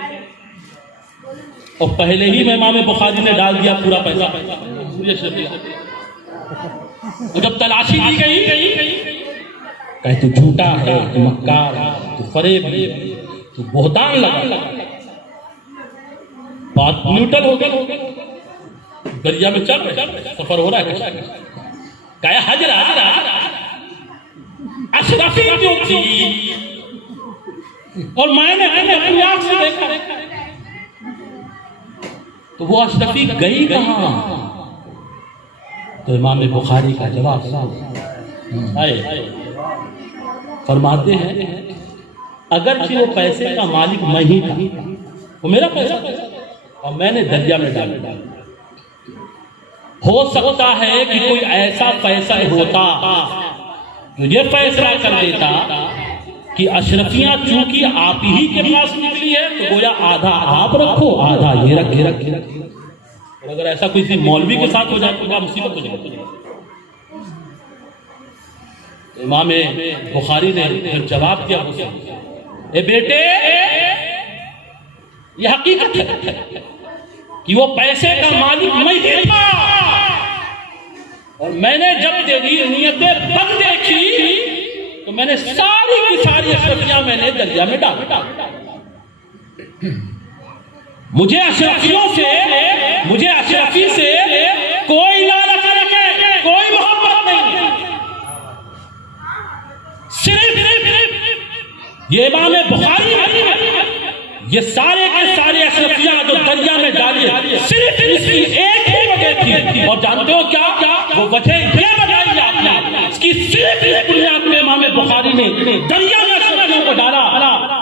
और पहले ही इमाम बुखारी ने डाल दिया पूरा पैसा। और जब तलाशी दी गई, कहे तू झूठा है, तू मक्कार है, तू फरेब है, तू बोहतान लगा। बात न्यूट्रल हो गई, दरिया में चल रहे, सफर हो रहा है। कहे हजरा अशरफी क्यों थी? और मैंने अपनी आंख से देखा, तो वो अशरफी गई कहां? तो इमाम बुखारी का जवाब आए फरमाते हैं अगर वो पैसे का मालिक मैं ही था, वो मेरा पैसा और मैंने दरिया में डाला। हो सकता है कि कोई ऐसा फैसल होता जो ये फैसला कर देता कि अशरफियां चूंकि आप ही के पास निकली है तो गोया आधा आप रखो, आधा ये रखे। और अगर ऐसा किसी मौलवी के साथ हो जाए तो क्या मुसीबत हो जाए। इमाम बुखारी ने फिर जवाब दिया, ए बेटे ये हकीकत है कि वो पैसे का मालिक मैं ही था, और मैंने जब तेरी नियतें बद देखी तो मैंने सारी की सारी अशरफियां मैंने दरिया में डाल। मुझे अशरफी से कोई लालच नहीं, कोई मोहब्बत नहीं। सिर्फ ये इमाम बुखारी ये सारे के सारे अशरफियां जो दरिया में डाली सिर्फ इसकी एक ही वजह थी, और जानते हो क्या? वो वजह ये बताई आपने, इसकी सिर्फ इस बुनियाद पे इमाम बुखारी ने दरिया में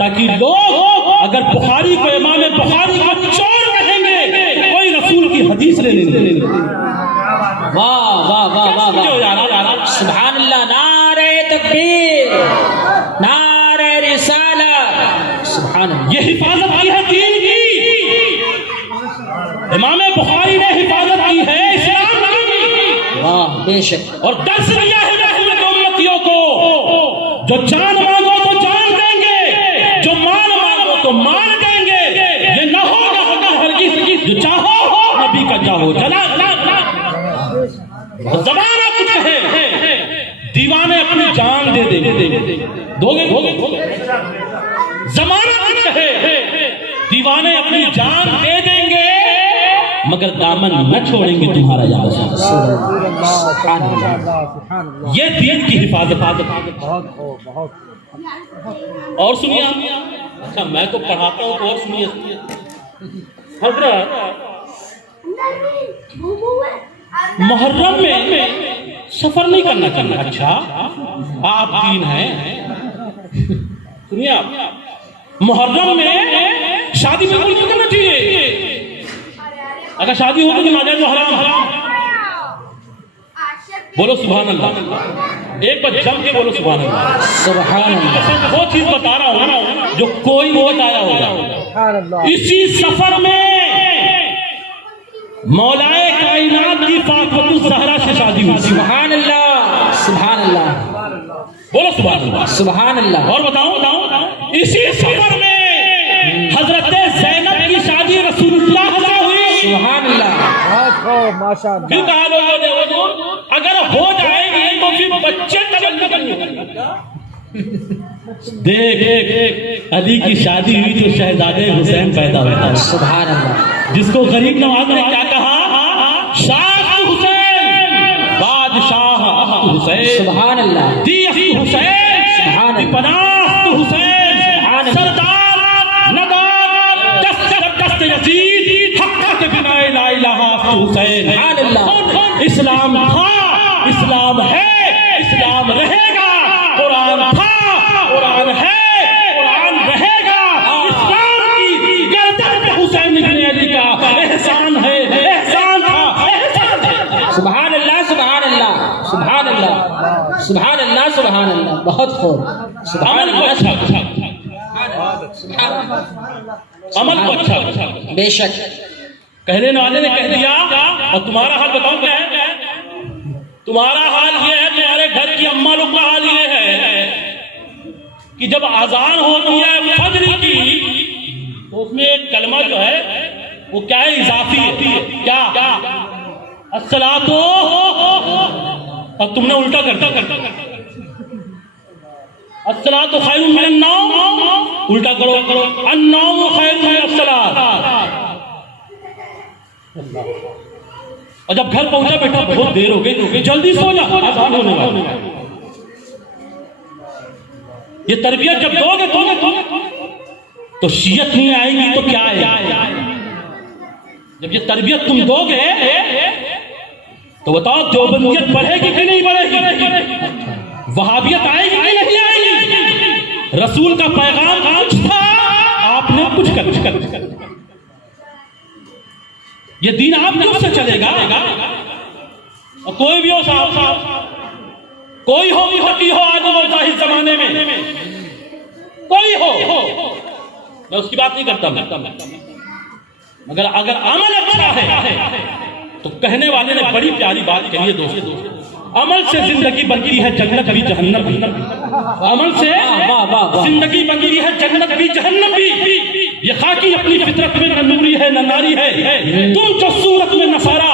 ताकि लोग अगर बुखारी को इमाम बुखारी को चोर कहेंगे कोई रसूल की हदीस ले लेंगे। वाह वाह वाह वाह वाह, सुभान अल्लाह, नारे तकबीर, नारे रिसालत, सुभान अल्लाह। ये हिफाजत की है दीन की, इमाम बुखारी ने हिफाजत की है इस्लाम की। वाह बेशक। और दर्श दिया है रसूल के उम्मतियों को, जो जान मांगो तो जान देंगे, जो माल मांगो तो माल देंगे। ये न होगा हरगिज़ जो चाहो नबी का चाहो। चला ज़माना कुछ कहे, दीवाने अपनी जान दे देंगे, दोगे ज़माना कुछ कहे, दीवाने अपनी जान दे देंगे, मगर दामन न छोड़ेंगे तुम्हारा याद। ये दीन की हिफाजत। और सुनिए, अच्छा मैं तो पढ़ाता हूँ तो और सुनिए। हजरत मुहर्रम में सफर नहीं करना। अच्छा आप दीन है, सुनिए आप, मुहर्रम में शादी बिल्कुल नहीं करना चाहिए। अगर शादी हो तो नाजायज हराम। बोलो सुभान अल्लाह, एक बार जम के बोलो सुभान अल्लाह। सुभान अल्लाह। वो चीज बता रहा हूँ जो कोई नहीं बताया होगा। इसी सफर में मौलाए कायनात की फातिमा ज़हरा से शादी हुई। सुभान अल्लाह, सुभान अल्लाह, बोलो सुभान अल्लाह, सुभान अल्लाह। और बताऊं, इसी सफर में हजरत ज़ैनब की शादी रसूलुल्लाह से हुई। सुभान अल्लाह, माशाअल्लाह। क्यों कहा लोगों ने अगर हो जाएगी तो फिर बच्चे जन्नत में। देख अली की शादी हुई तो शहजादे हुसैन पैदा होता है। सुभान अल्लाह। जिसको गरीब नवाज ने क्या कहा, शाह हुसैन, बादशाह हुसैन, सुभान अल्लाह। दीस हुसैन, सुभान अल्लाह। पनाह हुसैन, सरदार नदार दस्त यजीद, हक्का के बिना ला इलाहा हुसैन। सुभान अल्लाह। इस्लाम था, इस्लाम है, इस्लाम रहेगा। कुरान था, कुरान है, कुरान रहेगा। इस्लाम की गर्दन पे हुसैन इब्न अली का एहसान है, एहसान था, एहसान है। सुभान अल्लाह, सुभान अल्लाह, सुभान अल्लाह, सुभान अल्लाह, सुभान अल्लाह। बहुत खूब, सुभान अमल को अल्लाह, अच्छा, अमल को अच्छा। बेशक। कहने वाले ने कह दिया, और तुम्हारा हाल बताओ क्या है? तुम्हारा हाल ये है, तुम्हारे घर की अम्मा लोग का हाल ये है कि जब अजान होती है फज्र की, तो उसमें एक कलमा जो है वो क्या है, इजाफी है। क्या? अस्सलातो, और तुमने उल्टा करता अस्सलातो खैरुम मिनन नौम, उल्टा करो, अन्नौम खैरुम मिनस अस्सलात। और जब घर पहुंचा बेटा बहुत देर हो गई, जल्दी सो जा, अजान होने वाला। ये तरबियत जब दोगे तो शियत नहीं आएगी तो क्या आएगी? जब ये तरबियत तुम दोगे तो बताओ देवबंदियत बढ़ेगी कि नहीं बढ़ेगी? वहाबियत आएगी कि नहीं आएगी? रसूल का पैगाम कुछ था, आपने कुछ कर। ये दीन आपके उससे चलेगा। और कोई भी हो साहब, कोई हो फकी हो आज वो जाहिर जमाने में, कोई हो, मैं उसकी बात नहीं करता मगर अगर अमल अच्छा है तो कहने वाले ने बड़ी प्यारी बात कही है दोस्तों, अमल से जिंदगी बनती है जन्नत भी जहन्नम भी। अमल से जिंदगी बनती है जन्नत भी जहन्नम भी। ये खाकी अपनी फितरत में न नूरी है न नारी है। तुम जो सूरत में नसारा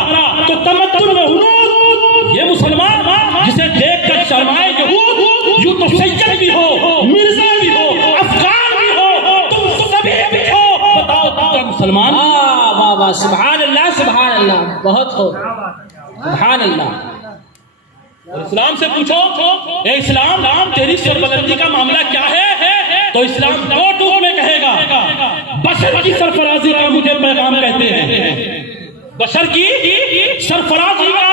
तो तमद्दुन में हुनूर। ये मुसलमान जिसे देख कर शर्माए यहूद, यूं तो सैयद भी हो, मिर्जा भी हो, अफगान भी हो, तुम सभी भी हो, बताओ तुम मुसलमान। वाह वाह, सुभान अल्लाह, सुभान अल्लाह, बहुत खूब, सुभान अल्लाह। इस्लाम से पूछो, ए इस्लाम तेरी सरबलंदी का मामला क्या है? तो इस्लाम दो टूक में कहेगा, बशर की सरफराजी का मुझे पैगाम कहते हैं। बशर की सरफराजी का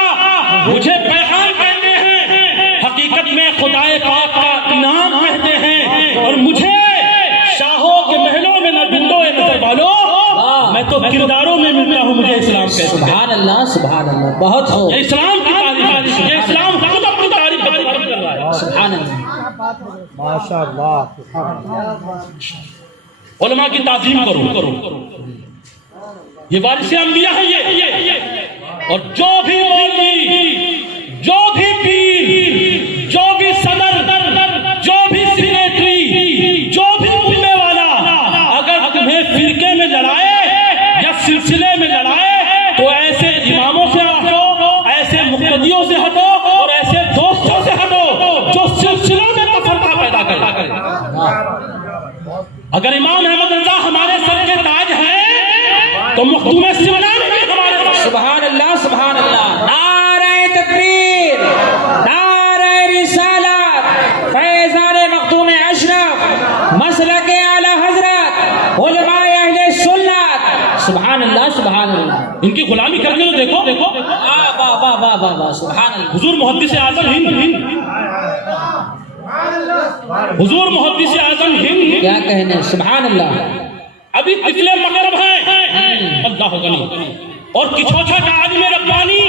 मुझे पैगाम कहते हैं। हकीकत में खुदाए पाक का इनाम कहते हैं। और मुझे शाह अल्लाह सुभान अल्लाह, बहुत हो। ये इस्लाम की तारीफ है, ये इस्लाम खुद अपनी तारीफ कर रहा है। सुभान अल्लाह, माशाअल्लाह। उलमा की ताज़ीम करो। ये वारिस अंबिया है ये। और जो भी मौलवी, जो भी पीर, जो भी सदर, जो भी सेक्रेटरी, जो भी उम्मे वाला अगर तुम्हें फिरके में लड़ाए या सिलसिले में लड़ाए तो ऐसे इमामों से हटो, ऐसे मुक्तदियों से हटो और ऐसे दोस्तों से हटो जो सिलसिलों में तफरका पैदा करे। अगर इमाम अहमद रजा हमारे सर के ताज हैं तो मखदूम सिमना में भी हमारे। सुभान अल्लाह, सुभान अल्लाह। नारे तकबीर, नारे रिसालत, फैज़ान मखदूम अशरफ, मसलक आला हजरत, उलमाए अहले सुन्नत। सुभान अल्लाह, सुभान अल्लाह। इनकी गुलामी करके तो देखो। वाह वाह वाह वाह वाह वाह, सुभान अल्लाह। हुजूर मुहद्दिस आज़म हिंद, हुजूर मुहद्दिस आज़म हिंद क्या कहने, सुभान अल्लाह। अभी पिछले मकरब है अल्लाह गनी और किछोछा का आदमी रब्बानी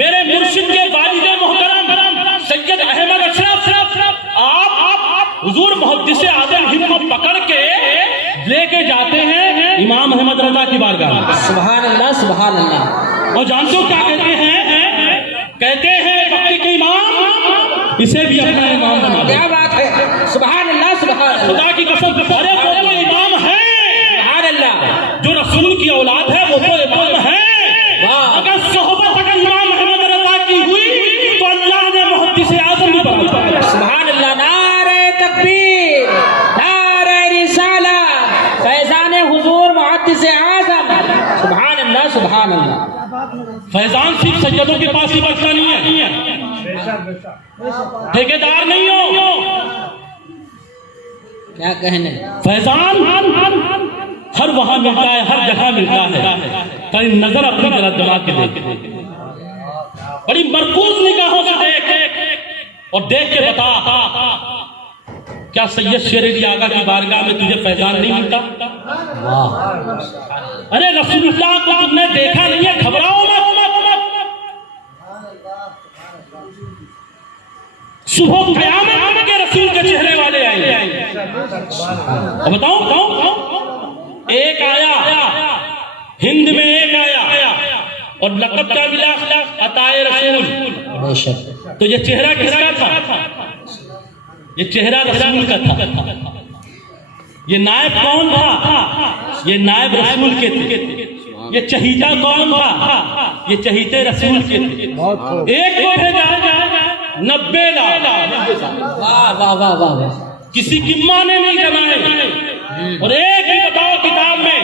मेरे मुर्शिद के वालिद मोहतरम सैयद अहमद अशरफ आप हुजूर मुहद्दिस आज़म हिंद को पकड़ के लेके जाते हैं इमाम अहमद रजा की बारगाह में। सुभान अल्लाह, सुभान अल्लाह। और जानते हो क्या कहते हैं? कहते हैं वक्त के इमाम इसे भी अपना इमाम बना दो। क्या बात है, सुभान अल्लाह, सुभान अल्लाह। खुदा की कसम, अरे वो तो इमाम है, सुभान अल्लाह। जो रसूल की औलाद है वो तो इमाम है। वाह। अगर सोहबत अगर इमाम अहमद रजा की हुई तो अल्लाह ने मुहद्दिस आज़म भी बना। सुभान अल्लाह। नारे तकबीर, नारे रिसालत, फैज़ान हुजूर मुहद्दिस आज़म। सुभान अल्लाह, सुभान अल्लाह। फैजान सिर्फ सैयदों के पास ही बचता नहीं है, ठेकेदार नहीं हो। क्या कहने, फैजान हर वहां मिलता है, हर जगह मिलता है। कहीं नजर अपनी तरफ जमा के देख, बड़ी मरकूज निगाहों से देख और देख के बता क्या सैयद शेर आगा की बारगाह में तुझे फैजान नहीं मिलता? वाह। अरे रसूलुल्लाह को तुमने देखा नहीं है, घबराओ मत। सुबह क़यामत के रसूल के चेहरे वाले आएंगे। अब बताओ, एक आया हिंद में, एक आया और लक़ब क्या मिला? अताए रसूल। बेशक। तो ये चेहरा किसका था? ये चेहरा रसूल का था। ये नायब कौन था? ये नायब रसूल के थे। ये चहीता कौन था? ये चहीते रसूल के थे। एक को भेजा 90 लाख। वाह वाह वाह वाह। किसी की माँ ने नहीं जमाए। और एक ही बताओ किताब में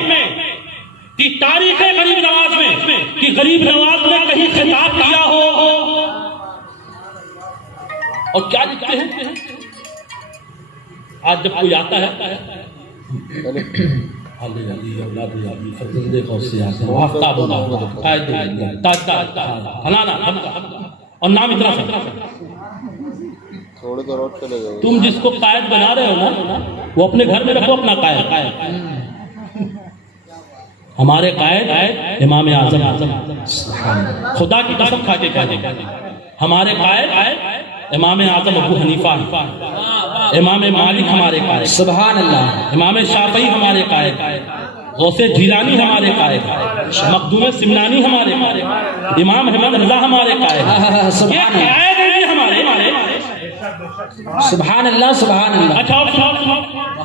कि तारीख है गरीब नवाज में कि गरीब नवाज ने कहीं खिताब किया हो। और क्या लिखते हैं? आज जब कोई आता है और नाम इतना थोड़े तो रोड चले जाओ। तुम जिसको कायद बना रहे हो ना, वो अपने घर में रखो अपना कायद। हमारे कायद इमाम आज़म, खुदा की कसम खा के कहते हमारे कायद इमाम आज़म अबू हनीफा, इमाम मालिक हमारे कायद, सुभान अल्लाह। इमाम शाफई हमारे कायद, गौसे जिलानी हमारे कायद, मखदूम सिमनानी हमारे कायद, इमाम अहमद रजा हमारे कायद। ये कायद है हमारे। सुभान अल्लाह, सुभान अल्लाह। अच्छा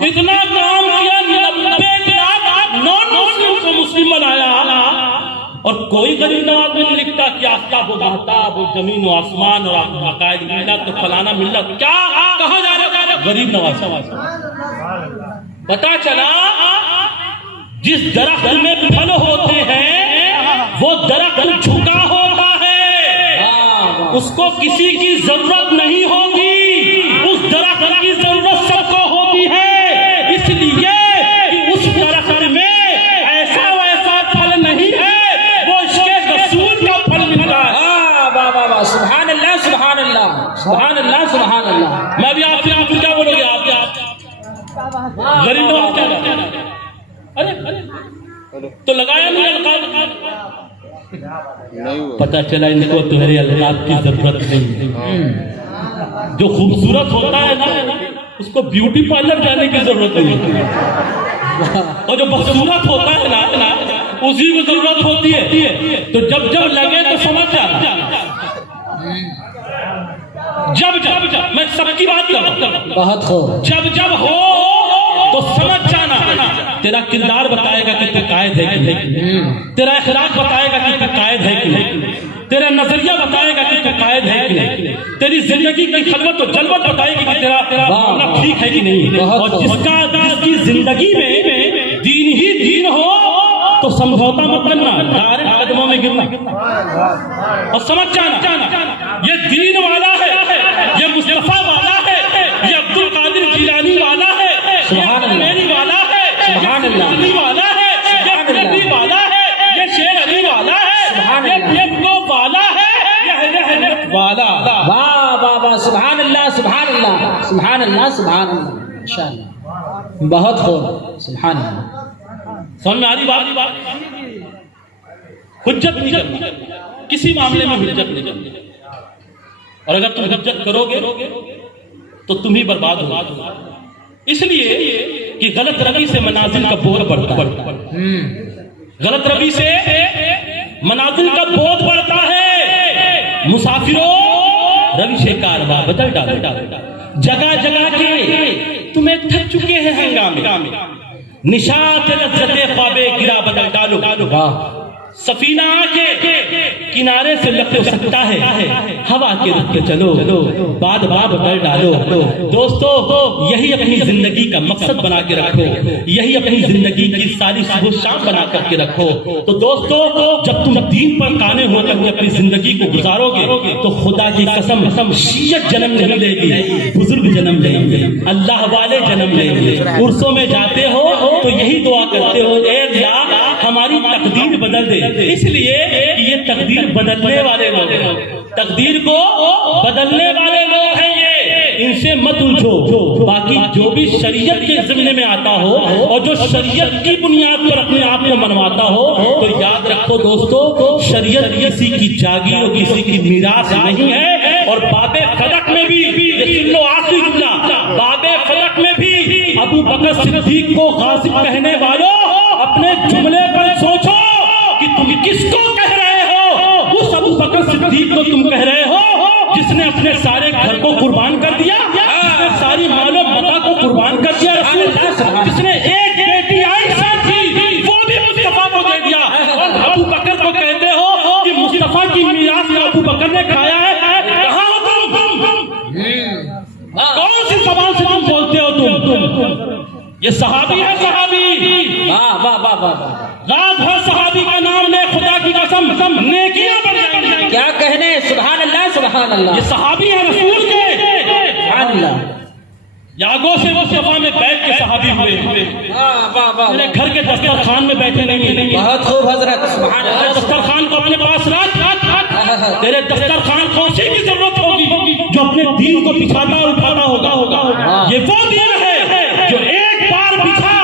इतना काम किया, 90 लाख नॉन मुस्लिम को मुस्लिम बनाया और कोई गरीब नवाज में लिखता कि आफ्ताब महताब जमीन व आसमान और अकायद मिलत तो फलाना मिलत। क्या कहा जा रहा है? गरीब नवाज। पता चला जिस दरख्त में फल होते हैं वो दरख्त झुका होता है, उसको किसी की जरूरत नहीं होती। उस दरख्त की जरूरत सबको होती है, इसलिए कि उस दरख्त में ऐसा वैसा फल नहीं है, वो इसके रसूल का फल मिलता है। वाह वाह वाह, सुभान अल्लाह, सुभान अल्लाह, सुभान अल्लाह, सुभान अल्लाह। मैं भी आपसे आप क्या बोलोगे? आप गरीब नवाज क्या? अरे तो लगाया नहीं अलकाब। पता चला इनको तुम्हारे अल्लाह की जरूरत नहीं है। जो खूबसूरत होता है ना उसको ब्यूटी पार्लर जाने की जरूरत नहीं होती, और जो बदसूरत होता है ना उसी को जरूरत होती है। तो जब जब लगे तो समझ जाना, जब जब मैं सबकी बात कर रहा हूं, बहुत खूब। जब जब हो तो समझ जाना। तेरा किरदार बताएगा कि तू कायद है कि नहीं, तेरा अखलाक बताएगा कि तू कायद है कि नहीं, तेरा नजरिया बताएगा कि तू कायद है कि नहीं, तेरी जिंदगी की खलवत और जलवत बताएगी कि तेरा मामला ठीक है कि नहीं। और जिसकी जिंदगी में दीन ही दीन हो तो समझौता मत करना, डायरेक्ट कदमों में गिरना। और समझ जाना ये दीन वाला है, ये मुस्तफा वाला है, ये अब्दुल कादिर जिलानी वाला है, सुभान अल्लाह, मेरी वाला है, सुभान अल्लाह, अली वाला है, ये नबी वाला है, ये शेर अली वाला है, ये वो वाला है, ये हजरत वाला। वाह वाह वाह, सुभान अल्लाह सुभान अल्लाह सुभान अल्लाह सुभान अल्लाह, माशाअल्लाह, बहुत खूब, सुभान अल्लाह। समझ में आ रही बात? हुज्जत नहीं करना, किसी मामले में हुज्जत नहीं करना। और अगर तुम हुज्जत करोगे तो तुम ही बर्बाद हो। इसलिए कि गलत रवि से मनाजिल का बोझ बढ़ता है, गलत रवि से मनाजिल का बोझ बढ़ता है। मुसाफिरों रवि से कारवां बदल डालो, जगह जगह के तुम्हें थक चुके हैं हंगामे, निशात लज्जते ख्वाबे गिरा बदल डालो। सफीना के किनारे से लग सकता है, हवा के रुख पे चलो, बाद बाब कर डालो। दोस्तों यही अपनी जिंदगी का मकसद बना के रखो, यही अपनी जिंदगी की सारी सुबह शाम बना करके रखो। तो दोस्तों जब तुम दीन पर काने होकर के अपनी जिंदगी को गुजारोगे तो खुदा की कसम शीयत जन्म नहीं लेगी, बुजुर्ग जन्म लेंगे, अल्लाह वाले जन्म लेंगे। उर्सों में जाते हो तो यही दुआ करते हो, ए अल्लाह हमारी तकदीर बदल दे। इसलिए कि ये तकदीर बदलने वाले लोग हैं, तकदीर को बदलने वाले लोग हैं ये, इनसे मत उलझो। बाकी जो भी शरीयत के ज़िम्मे में आता हो और जो शरीयत की बुनियाद पर अपने आप को मनवाता हो तो याद रखो दोस्तों, शरीयत किसी की जागीर और किसी की मीरास नहीं है। और बाबे फलक में भी, ये सुन लो आखिरी जुमला, बाबे फलक में भी अबू बकर सिद्दीक को गासिब कहने वालों अपने जुमले पर सोचो कि तुम किसको कह रहे हो। उस अबू बकर सिद्दीक को तुम कह रहे हो जिसने अपने सारे घर को कुर्बान कर दिया, जिसने सारी मालो मता को कुर्बान कर दिया, जिसने एक बेटी आयशा थी वो भी मुस्तफा को दे दिया। और अबू बकर को कहते हो कि मुस्तफा की मीरास अबू बकर ने खाया है। कहाँ हो तुम? कौन सी जबान से तुम बोलते हो? तुम ये सहाबी है, सहाबी। वाह वाह वाह वाह, रात भर सहाबी का नाम ले, खुदा की कसम नेकियां बढ़ जाएंगी। क्या कहने, सुभान अल्लाह सुभान अल्लाह, ये सहाबी है रसूल के। सुभान अल्लाह, यागो से वो सफा में बैठ के सहाबी हुए, वाह वाह वाह, मेरे घर के दस्तरखान में बैठे नहीं। बहुत खूब हजरत, सुभान अल्लाह। दस्तरखान को अपने पास रख, तेरे दस्तरखान को उसी की जरूरत होगी जो अपने दीन को बिछाता और उठाता होगा। ये वो दीन है जो एक बार बिछा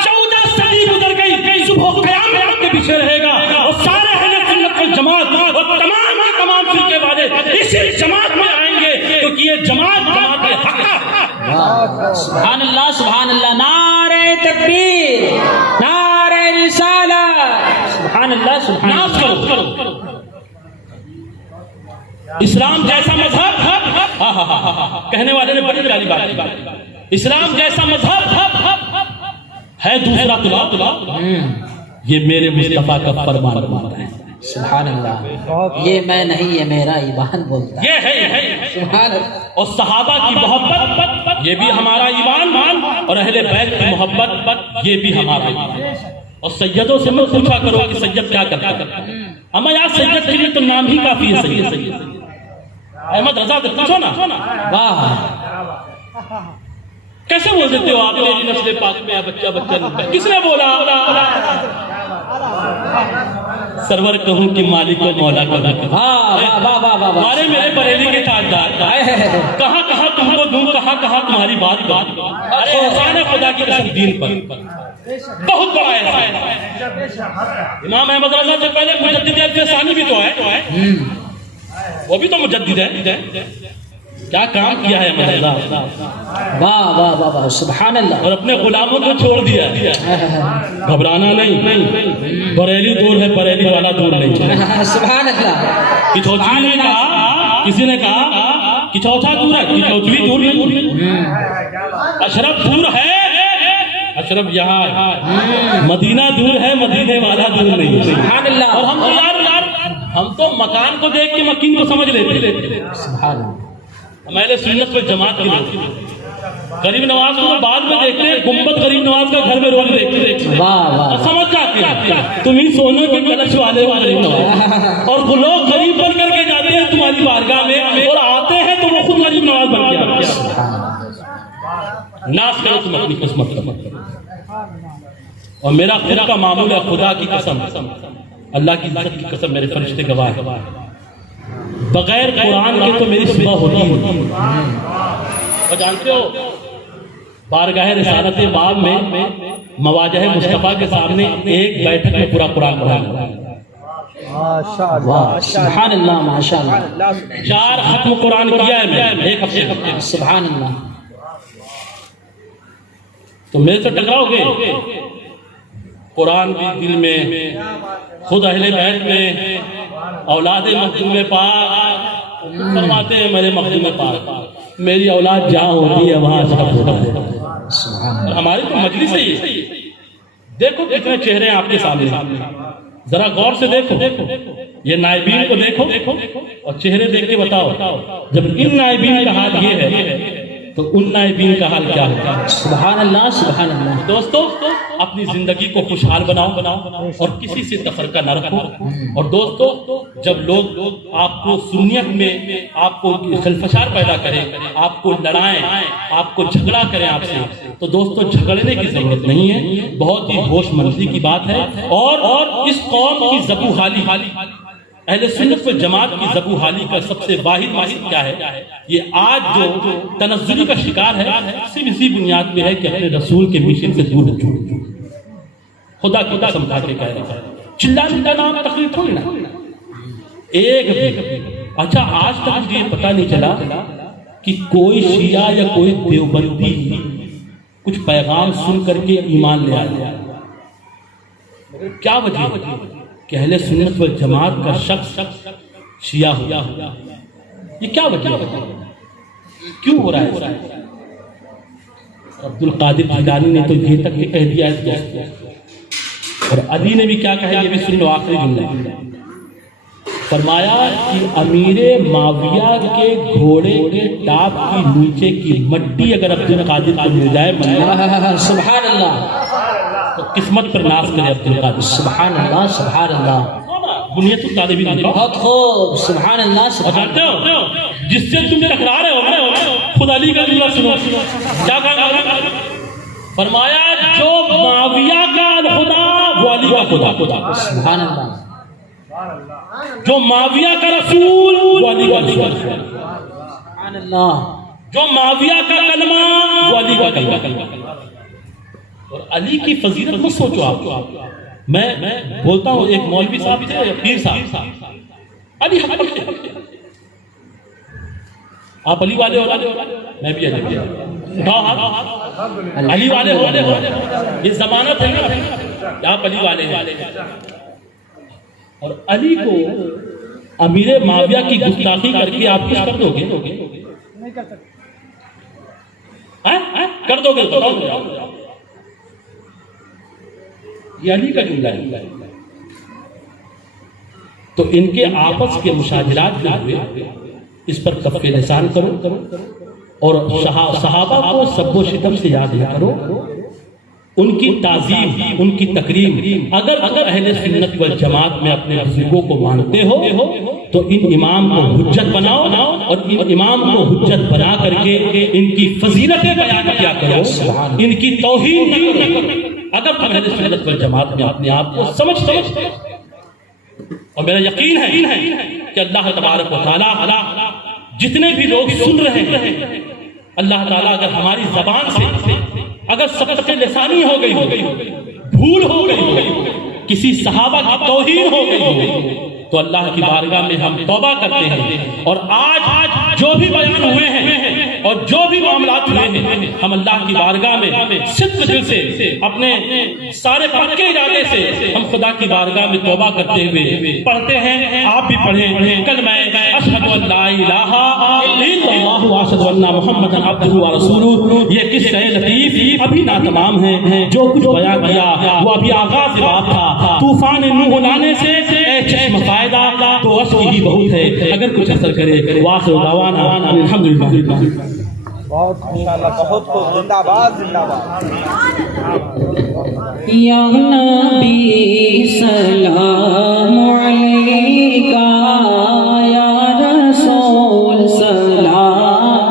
14 सदी गुजर गई, सुबह क़यामत के पीछे रहेगा। और सारे अहले सुन्नत वल जमात और तमाम के तमाम फिरके वाले इसी जमात में आएंगे, क्योंकि ये जमात हक है। सुभान अल्लाह सुभान अल्लाह, नारे तकबीर, नारे रिसालत, सुभान अल्लाह सुभान अल्लाह। इस्लाम जैसा मजहब, कहने वाले ने बड़ी प्यारी बात, इस्लाम जैसा मजहब है दूसरा तुला, ये मेरे मुस्तफा का फरमान है। सुभान अल्लाह, ये मैं नहीं, ये मेरा ईमान बोलता है। ये है सुभान अल्लाह। और सहाबा की मोहब्बत ये भी हमारा ईमान, और अहले बैत की मोहब्बत ये भी हमारा ईमान। और सैयदों से मैं पूछा करो कि सैयद क्या करता है। अम्मा यार सैयद के लिए तो नाम ही काफी है, सैयद। अहमद रजा से पूछो ना। वाह, कैसे बोल देते हो आप मेरी नस्ल पाक में बच्चा बच्चा? किसने बोला? सरवर कहूं कि मालिक को मौला का। वाह वाह वाह वाह, मारे मेरे बरेली के ताजदार, कहाँ कहाँ तुमको दूं, कहाँ कहा तुम्हारी बात अरे एहसान है खुदा की कसम दीन पर, बहुत बड़ा एहसान है। इमाम अहमद रज़ा से पहले मुजद्दिद अल-फ़सानी भी तो है, वो भी तो मुजद्दिद है। क्या काम किया है अहमद रज़ा, वाह वाह वाह वाह, सुभान अल्लाह। और अपने गुलामों को छोड़ दिया। घबराना नहीं, बरेली दूर है, बरेली वाला दूर नहीं है। सुभान अल्लाह। किचौचवी ने कहा, किसी ने कहा किचौथा दूर है, किचौचवी दूर नहीं। अशरफ दूर है, अशरफ यहाँ है। मदीना दूर है, मदीने वाला दूर नहीं है। सुभान अल्लाह। और हम तो यार हम तो मकान को देख के मकीन को समझ लेते। सुभान अल्लाह। हमारे सुन्नत वल जमात की गरीब नवाज को बाद में देखते हैं, गुम्बद गरीब नवाज का घर में रोज देखते। वाह वाह। और समझ जाते हैं तुम ही सोने के कलश वाले हो गरीब नवाज, और वो लोग गरीब बन करके जाते हैं तुम्हारी बारगाह में, और आते हैं तो वो खुद गरीब नवाज बन के आते हैं। नाश करो तुम अपनी किस्मत का। और मेरा खुद का मामूल है, खुदा की कसम, अल्लाह की इज्जत की कसम, मेरे फरिश्ते गवाह है, बगैर कुरान के तो मेरी सुबह होती नहीं। और जानते हो बारगाह रिसालत बाब में मवाजह मुस्तफ़ा के सामने एक बैठक में पूरा कुरान पढ़ा। वाह सुभान अल्लाह, माशाअल्लाह। 4 खत्म कुरान किया है मैंने एक हफ्ते। सुभान अल्लाह। तो मेरे से टकराओगे? कुरान भी दिल में, खुद अहले बैत में, औलाद मखदूम पाक फरमाते हैं मेरे मखदूम पाक, मेरी औलाद जहाँ होती है वहाँ अशरफ होता है। और हमारी तो मजलिस है ये। देखो कितने चेहरे हैं आपके सामने, जरा गौर से देखो, ये नाइबीन को देखो और चेहरे देख के बताओ, जब इन नाइबीन का हाल ये है तो उन नाइबीन का हाल क्या होगा? सुभान अल्लाह, सुभान अल्लाह। दोस्तों अपनी जिंदगी को खुशहाल बनाओ और किसी से तफरका न रखो। और दोस्तों जब लोग आपको सुन्नियत में आपको खलफशार पैदा करें, आपको लड़ाएं, आपको झगड़ा करें आपसे, तो दोस्तों झगड़ने की जरूरत नहीं है। बहुत ही होशमंदी की बात है। और इस कौम की ज़बूहाली, अहले सुन्नत वल जमात की ज़बूहाली का सबसे वाहिद क्या है? ये आज जो तनज़्ज़ुली का शिकार है सिर्फ इसी बुनियाद पे है कि अपने रसूल के मिशन से दूर हो चुके। खुदा की कसम खा के कह रहा है, चिल्लाने का नाम तकलीफ थोड़ी ना एक भी। अच्छा आज तक मुझे पता नहीं चला कि कोई शिया या कोई देवबंदी कुछ पैगाम सुन करके ईमान ले आया। क्या वजह कि अहले सुन्नत वल जमात का शख्स शिया हो? ये क्या वजह है? क्यों हो रहा है? अब्दुल कादिर जिलानी ने तो ये तक कह दिया है दोस्तों, और अली ने भी क्या कहा, ये भी सुन लो आखिरी जुमला। फरमाया कि अमीरे माविया के घोड़े के टाप की नीचे की मट्टी अगर अब्दुल कादिर को मिल जाए, सुभान अल्लाह, तो किस्मत पर नाश करे अब्दुल कादिर। सुभान अल्लाह, सुभान अल्लाह। बुनियतुल तालिबीन बहुत खूब, सुभान अल्लाह। जानते हो जिससे तुम टकरा रहे हो खुद अली का जुमला सुनो, क्या कहा? फरमाया जो माविया का खुदा वो अली का खुदा। सुभान अल्लाह। जो माविया का रसूल वो अली का रसूल। सुभान अल्लाह। जो माविया का कलमा वो अली का कलमा। और अली की फजीलत मत सोचो आप। मैं बोलता हूँ, एक मौलवी साहब थे, पीर साहब, अली हक पर थे। आप अली वाले हो, मैं भी अली वाले। उठाओ हाथ, अली वाले हो, ये जमानत है ना कि आप अली वाले हैं। और अली को अमीर माविया की गुस्ताखी करके आप कुछ कर दोगे? नहीं कर सकते। कर दोगे? ये अली का जुमला है। तो इनके आपस के मुशाजरात जो हुए इस पर कफ़े लिसान करो और सहाबा को सब्बो शितम से याद करो, उनकी ताज़ीम, उनकी तकरीम। अगर अहले सुन्नत वल जमात में अपने बुजुर्गों को मानते हो तो इन इमाम को हुज्जत बनाओ और इन इमाम को हुज्जत बना करके इनकी फजीलतें बयान किया करो, इनकी तौहीन न करो। अगर तुम अहले सुन्नत वल जमात में अपने आप को समझते हो, और मेरा यकीन है कि अल्लाह तबारक व तआला जितने भी लोग सुन रहे हैं अल्लाह ताला अगर हमारी जबान से अगर सबसे लिसानी हो गई हो, भूल हो गई हो, किसी सहाबा की तौहीन हो गई हो, तो अल्लाह की बारगाह में हम तौबा करते हैं। और आज जो भी बयान हुए हैं और जो भी मामलात हुए हैं, हम अल्लाह की बारगाह में सिद्ध दिल से अपने सारे पक्के इरादे से हम खुदा की बारगाह में तौबा करते हुए पढ़ते हैं। आप भी पढ़ें कल मैं अशहदु अल्ला इलाहा इल्लल्लाहु व अशहदु अन्ना मुहम्मदन अब्दुहु व रसूलुहु। ये किस्सा लतीफ अभी ना तमाम है, जो कुछ बयान किया वो अभी आगाज बात था। तूफान नूह लाने से चश्म फायदा तो असली ही बहुत है, अगर कुछ असर करे। वाखिर दावाना अल्हम्दुलिल्लाह। बहुत माशाल्लाह, बहुत खूब, जिंदाबाद जिंदाबाद। या नबी सलाम अलैका, या रसूल सलाम,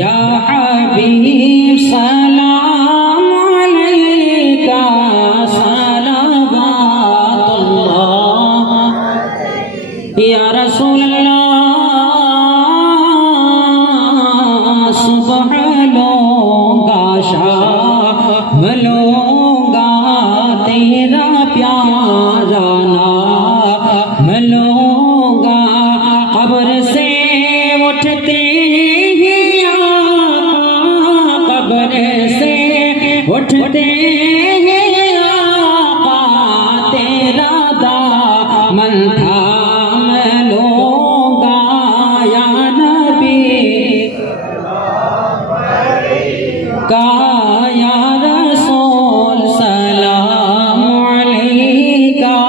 या हबीब सलाम अलैका, या रसूल अल्लाह, सुबह लूंगा शाम लूंगा तेरा प्यारा नाम लूंगा, कब्र से उठते ही आका, कब्र से उठते ही आका तेरा दामन था का, या रसूल सलाम अलैका,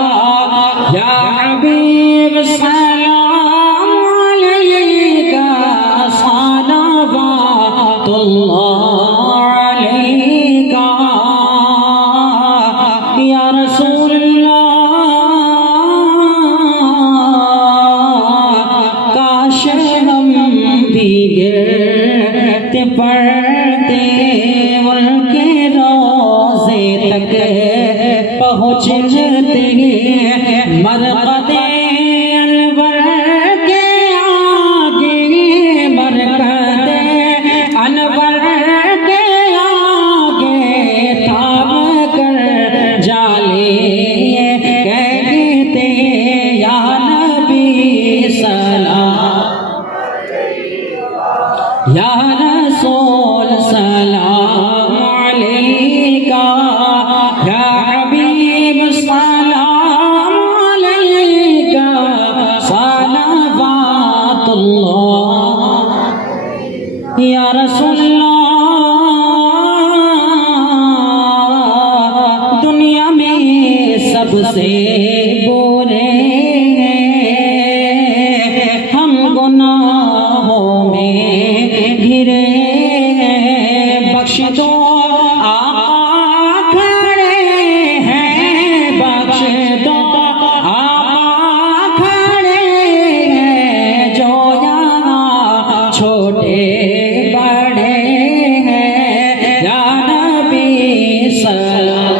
या हबीब सलाम अलैका, सलावतुल्लाह अलैका, या रसूल अल्लाह। काश हम भी गिरते पड़ते उनके रोज़े तक पहुँचते, मरक़दे अनवर के आगे, मरक़दे अनवर के आगे थाम कर जाले कहते, या नबी सलाम, या रसूल सलाम अलैका, या हबीब सलाम अलैका, सलावतुल्लाह। या रसूल अल्लाह, दुनिया में सबसे बुरे हैं हम, गुनाहों में घिरे हैं, बख्श दो आका खड़े हैं, बख्श दो आका खड़े हैं, जो यहाँ छोटे बड़े हैं, या नबी सलाम,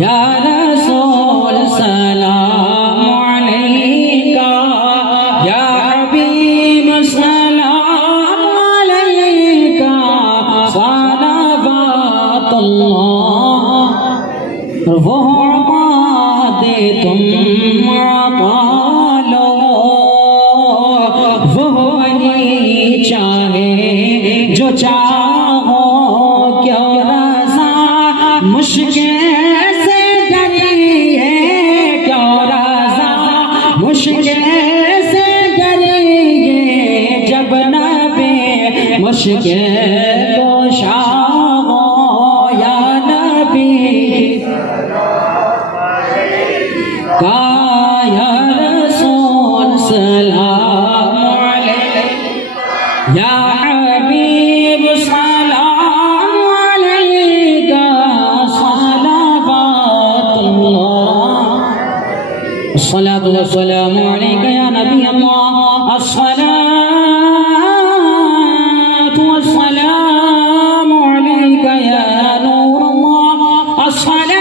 या रसूल सलाम अलैका, या हबीब सलाम अलैका, सलावतुल्लाह। वो दे तुम अता लो, वो वही चाहे जो चाहो, क्यों रज़ा मुश्किल से डरी है, क्यों रज़ा मुश्किल से डरी है, जब नबी मुश्किल कोशा हो, या नबी का, या रसूल सलाम अलैका, या हबीब सलाम अलैका, सलावतुल्लाह। अस्सलातु वस्सलामु अलैका या नबी अल्लाह, अस्सलातु वस्सलामु अलैका या नूर अल्लाह, अस्सलातु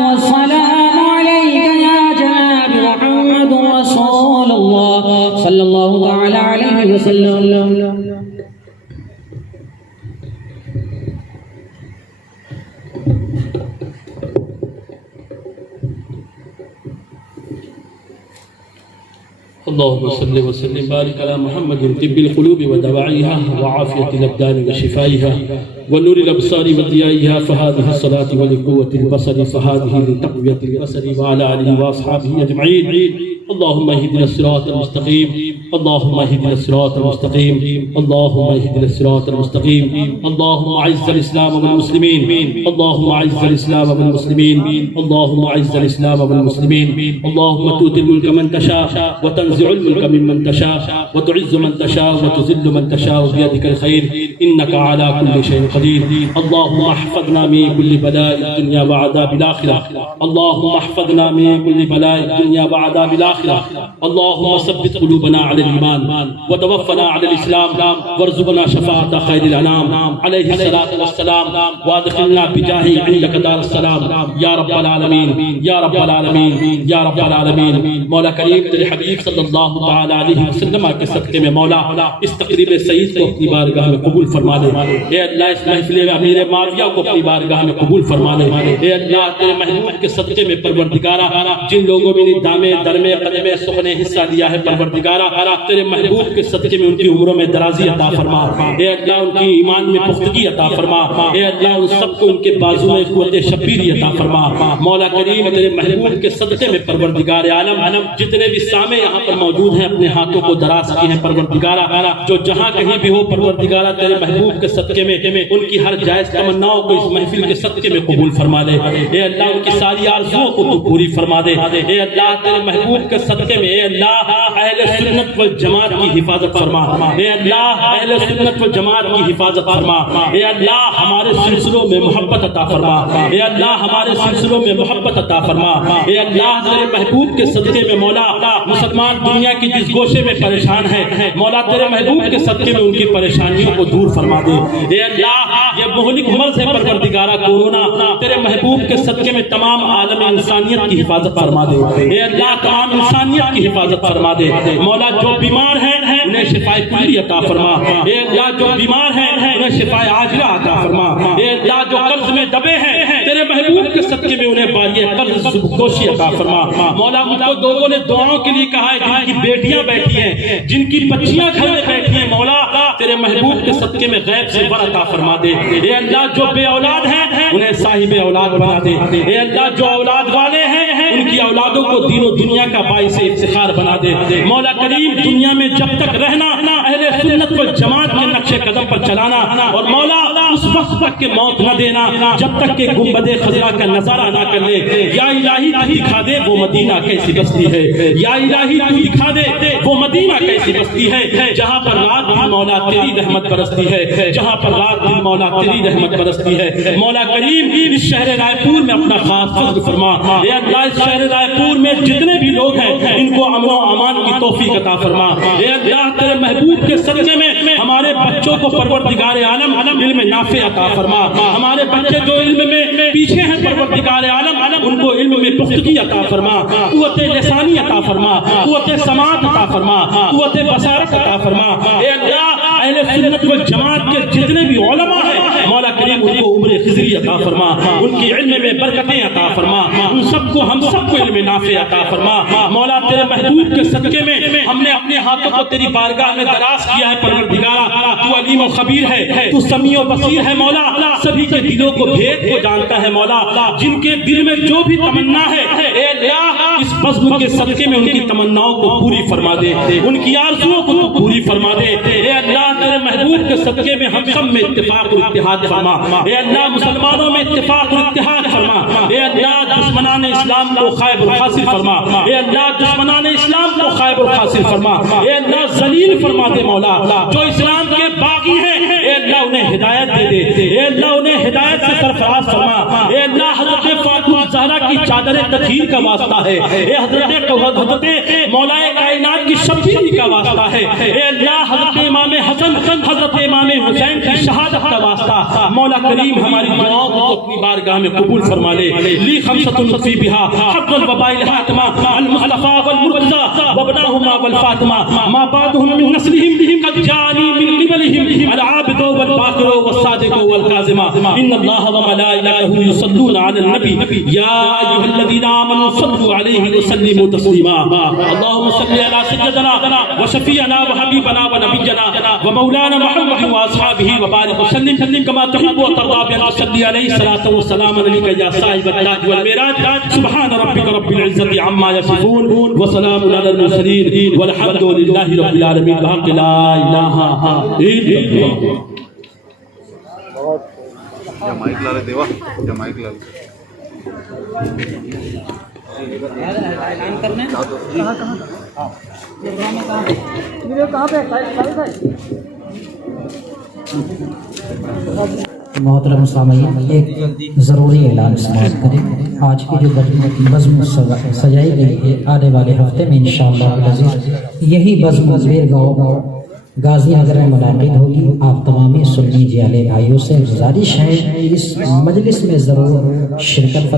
वस्सलामु अलैका या जनाब मुहम्मद रसूलुल्लाह सल्लल्लाहु तआला अलैहि वसल्लम। अल्लाहुम्मा सल्लि व सल्लिम बारिक अला मुहम्मदिन तिब्बिल क़ुलूबि व दवाइहा व आफ़ियतिल अब्दानि व शिफ़ाइहा व नूरिल अब्सारि व दियाइहा फ़हादिहि सलाति व लिक़ुव्वतिल बसरि फ़हादिहि लितक़वियतिल बसरि व अला आलिहि व अस्हाबिहि अजमईन। अल्लाहुम्मा इहदिनस सिरातल मुस्तक़ीम, अल्लाहुम्मा इहदिनस सिरातल मुस्तक़ीम, अल्लाहुम्मा इहदिनस सिरातल मुस्तक़ीम। अल्लाहुम्मा अइज़्ज़िल इस्लाम वल मुस्लिमीन, अल्लाहुम्मा अइज़्ज़िल इस्लाम वल मुस्लिमीन, अल्लाहुम्मा अइज़्ज़िल इस्लाम वल मुस्लिमीन। अल्लाहुम्मा तु'तिल मुल्का मन तशा व तंज़िउल मुल्का मिम्मन तशा व तु'इज़्ज़ु मन तशा व तुज़िल्लु मन तशा बियदिकल खैर इन्नका अला कुल्लि शैइन क़दीर। अल्लाहुम्मा अहफ़ज़ना मिन कुल्लि बलाइद दुनिया व अज़ाबिल आखिरह, अल्लाहुम्मा अहफ़ज़ना मिन कुल्लि बलाइद दुनिया व अज़ाबिल आखिरह। अल्लाहुम्मा सब्बित क़ुलूबना अलल ईमान व तवफ़्फ़ना अलल इस्लाम वर्ज़ुक़ना शफ़ाअत खैरिल अनाम अलैहि सलातु वस्सलाम व अदख़िलना बिजाहि इंदका दारुस सलाम या रब्बल आलमीन, या रब्बल आलमीन, या रब्बल आलमीन। मौला करीम तेरे हबीब सल्लल्लाहु तआला अलैहि वसल्लम के सदक़े में मौला इस तक़रीब सईद को अपनी बारगाह में कबूल फरमा ले। ए अल्लाह इस महफ़िल अमीर माविया को अपनी बारगाह में कबूल फरमा ले। ए अल्लाह तेरे महबूब के सदक़े में परवरदिगारा जिन लोगों ने दामे दरमे कदमे सुखने हिस्सा लिया है परवरदिगारा तेरे महबूब के सदक़े में उनकी उम्रों में दराज़ी अता फरमा। ए अल्लाह उनकी ईमान में पुख्तगी अता फरमा। ए अल्लाह उन सबको उनके बाजू में क़ुव्वत शब्बीरी अता फरमा। मौला करीम तेरे महबूब के सदक़े में परवरदिगार आलम जितने भी सामे यहाँ पर मौजूद हैं अपने हाथों को दराज किए हैं परवरदिगारा, जो जहाँ कहीं भी हो परवरदिगारा तेरे महबूब के सदक़े में उनकी हर जायज़ तमन्नाओं को इस महफिल के सदक़े में कबूल फरमा ले। ए अल्लाह उनकी सारी आरज़ुओं को तू पूरी फरमा दे। ए अल्लाह तेरे महबूब के सदक़े में ए अल्लाह अहले सुन्नत वल जमात की हिफाजत फरमा। ए अल्लाह अहले सुन्नत वल जमात की हिफाजत फरमा। ए अल्लाह हमारे सिलसिलों में मोहब्बत अता फरमा। ए अल्लाह हमारे सिलसिलों में मोहब्बत अता फरमा। ए अल्लाह तेरे महबूब के सदक़े में मौला मुसलमान दुनिया की जिस गोशे में परेशान है मौला तेरे महबूब के सदक़े में उनकी परेशानियों को दूर फरमा दे। ए अल्लाह ये मुहलिक मर्ज़ है परवरदिगारा कोरोना, तेरे महबूब के सदक़े में तमाम आलम इंसानियत की हिफाजत फरमा दे। ए अल्लाह तमाम इंसानियत की हिफाजत फरमा दे। मौला जो बीमार है उन्हें शिफाए कुल्ली अता फरमा। ए अल्लाह जो बीमार है उन्हें शिफाए आजिला अता फरमा। ए अल्लाह जो कर्ज में दबे हैं तेरे महबूब के सदक़े में उन्हें बारिए कर्ज ज़ुबकोशी अता फरमा। मौला मुझको लोगों ने दुआओं के लिए कहा है, जिनकी बेटियां बैठी हैं, जिनकी बच्चियां घर में बैठी हैं, मौला तेरे महबूब के सदक़े में गैब से बर अता फरमा दे। ए अल्लाह जो बे औलाद हैं उन्हें साहिब औलाद बना दे। ए अल्लाह जो औलाद वाले हैं उनकी औलादों को दीनों दुनिया का बाइस इफ्तिखार बना दे। मौला करीम दुनिया में जब तक रहना अहले सुन्नत वल जमात के नक्शे कदम पर चलाना, और मौला उस वक्त तक के मौत न देना जब तक के गुंबदे खज़रा का नजारा ना कर ले। या इलाही तू दिखा दे वो मदीना कैसी बस्ती है। या इलाही तू दिखा दे वो मदीना कैसी बस्ती है जहाँ पर रात दिन मौला तेरी रहमत बरसती है, जहाँ पर रात दिन मौला तेरी रहमत बरसती है। मौला करीम इस शहर रायपुर में अपना खास फज़्ल फरमा। ए अल्लाह इस शहर रायपुर में जितने भी लोग हैं इनको अमन और अमान की तौफीक अता फरमा। ए अल्लाह तेरे महबूब के सदक़े में हमारे बच्चों को परवरदिगार आलम इल्म नाफ़े अता फरमा। हमारे बच्चे जो इल्म में पीछे हैं परवरदिगार आलम उनको इल्म में पुख्तगी अता फरमा, क़ुव्वत लिसानी अता फरमा, क़ुव्वत समात अता फरमा, क़ुव्वत बसारत अता फरमा। ए अल्लाह अहले सुन्नत वल जमात के जितने भी उलमा हैं मौला करीम उनको उम्र खिज़री अता फरमा, उनकी इल्म में बरकतें अता फरमा, उन सबको हम सबको इल्म नाफ़े अता फरमा। मौला तेरे महबूब के सदक़े में हमने अपने हाथों को तेरी बारगाह में दराज किया है परवरदिगारा, तू अलीम और खबीर है, तू समी और बसीर है। मौला सभी के दिलों को भेद को जानता है। मौला जिनके दिल में जो भी तमन्ना है ए अल्लाह इस बज़्म के सदक़े में उनकी तमन्नाओं को पूरी फरमा दे, उनकी आरज़ुओं को पूरी फरमा दे। ए अल्लाह तेरे महबूब के सदक़े में हम सब में इत्तिफ़ाक़ और इत्तिहाद फरमा। ए अल्लाह मुसलमानों में इत्तिफ़ाक़ और इत्तिहाद फरमा। ए अल्लाह दुश्मनान इस्लाम को ख़ाइब और खासिर फरमा। ए अल्लाह दुश्मनान इस्लाम को ख़ाइब और खासिर फरमा। ए अल्लाह ज़लील फरमा दे। मौला जो इस्लाम के बागी हैं ए अल्लाह उन्हें हिदायत दे दे। ए अल्लाह उन्हें हिदायत से सरफराज फरमा। ए अल्लाह हज़रत फ़ातिमा ज़हरा की चादर तख़ीर का वास्ता है। ए हज़रत मौलाए कायनात की शब्बीरी का वास्ता है। ए अल्लाह हज़रत इमाम हसन हज़रत इमाम हुसैन की शहादत का वास्ता। मौला करीम हमारी दुआओं को अपनी बारगाह में कबूल फरमा ले। ली खमसतुन फी बिहा हक़्क़ुल वबाइल हातिमा अल मुस्तफ़ा वल मुर्तज़ा फातिमा वल फातिमा मा बादहुम मिन नस्लिहिम कद जानी मिन क़िबलिहिम अल आबिदु वल बाकिरु वस सादिकु वल काज़िमा इन्नल्लाह व मलाइकतहु युसल्लूना अलन नबी या अय्युहल्लज़ीना आमनू सल्लू अलैहि व सल्लिमू तस्लीमा अल्लाहुम्मा सल्लि अला सय्यिदना व शफीअना व हबीबना व नबिय्यना व मौलाना मुहम्मद व अस्हाबिही व बारिक व सल्लिम कमा तुहिब्बु व तर्दा बिन सल्ली अलैहि सलातु व सलाम अलैका या साहिबत ताज वल मिराज सुब्हान रब्बिका रब्बिल इज्जति अम्मा यसिफून व सलामुन अलल मुरसलीन वल्हम्दुलिल्लाहि रब्बिल आलमीन व हक़ ला इलाहा इल्लल्लाह। या माइक ला रे देवा, या माइक ला मोहतरम सामईन, एक ज़रूरी ऐलान समाप्त करें। आज की जो बज़्म सजाई गई है, आने वाले हफ्ते में इंशाअल्लाह अज़ीज़ यही बज़्म बेरगांव गाज़ीनगर में मुनाक़िद होगी। आप तमामी सुन्नी जियाले भाइयों से गुजारिश है इस मजलिस में ज़रूर शिरकत